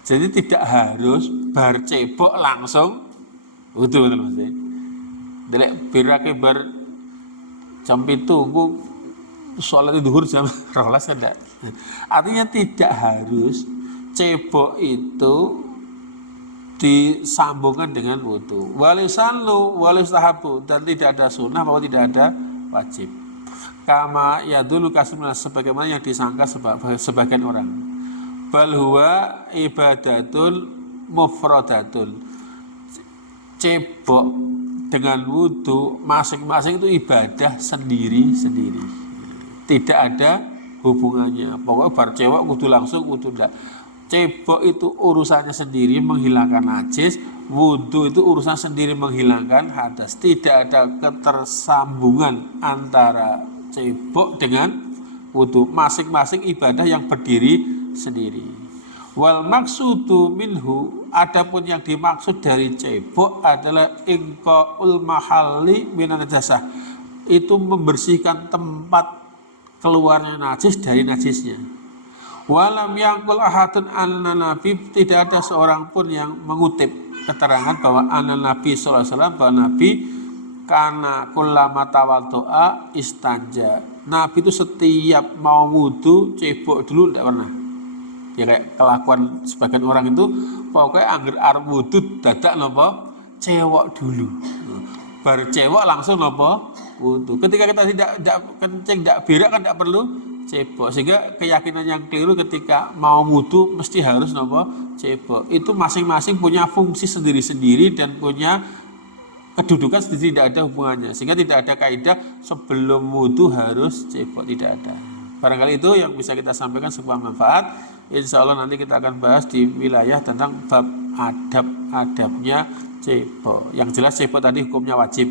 Jadi tidak harus bar cebok langsung wudu, betul maksudnya. Delek birake bar jam 7 ku sholat zuhur jam 12 kan. Artinya tidak harus cebok itu disambungkan dengan wudu. Walisanlu walistahabu, dan tidak ada sunnah bahwa tidak ada wajib. Kama yadulu kasumna, sebagaimana yang disangka sebagian orang. Bal huwa ibadatun mufradatun. Cebok dengan wudu masing-masing itu ibadah sendiri-sendiri. Tidak ada hubungannya. Pokoknya bar cebok kudu langsung kudu ndak. Cebok itu urusannya sendiri menghilangkan najis, wudu itu urusan sendiri menghilangkan hadas. Tidak ada ketersambungan antara cebok dengan wudu. Masing-masing ibadah yang berdiri sendiri. Wal maksudu minhu, adapun yang dimaksud dari cebok adalah inqaul mahalli minan najasah. Itu membersihkan tempat keluarnya najis dari najisnya. Walam yangkul ahadun anna nabi, tidak ada seorang pun yang mengutip keterangan bahwa anna nabi sallallahu alaihi wasallam, bahwa nabi kana kullama tawaddoa istanja. Nabi itu setiap mau wudu cebok dulu, tidak pernah. Ya kayak kelakuan sebagian orang itu, pokoknya angger arep wudu dadak napa cewok dulu. Bar cewok langsung napa wudu. Ketika kita tidak kencing, tidak berak kan tidak perlu cebok, sehingga keyakinan yang keliru ketika mau wudu mesti harus nopo cebok. Itu masing-masing punya fungsi sendiri-sendiri dan punya kedudukan sendiri, tidak ada hubungannya, sehingga tidak ada kaidah sebelum wudu harus cebok, tidak ada. Barangkali itu yang bisa kita sampaikan sebuah manfaat. Insya Allah nanti kita akan bahas di wilayah tentang bab adab-adabnya cebok. Yang jelas cebok tadi hukumnya wajib,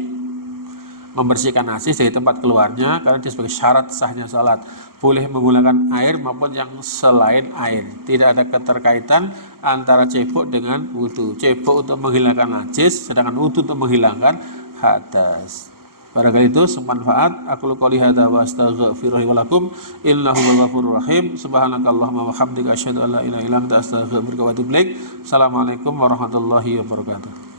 membersihkan najis dari tempat keluarnya karena dia sebagai syarat sahnya salat. Boleh menggunakan air maupun yang selain air. Tidak ada keterkaitan antara cebok dengan wudu. Cebok untuk menghilangkan najis, sedangkan wudu untuk menghilangkan hadas. Barangkali itu semanfaat. Aku qouli hadza wa astaghfirullahi wa lakum innahu wal ghafurur rahim. Subhanakallahumma wa hamdika asyhadu an la ilaha illa anta astaghfiruka wa atubu ilaik. Assalamualaikum warahmatullahi wabarakatuh.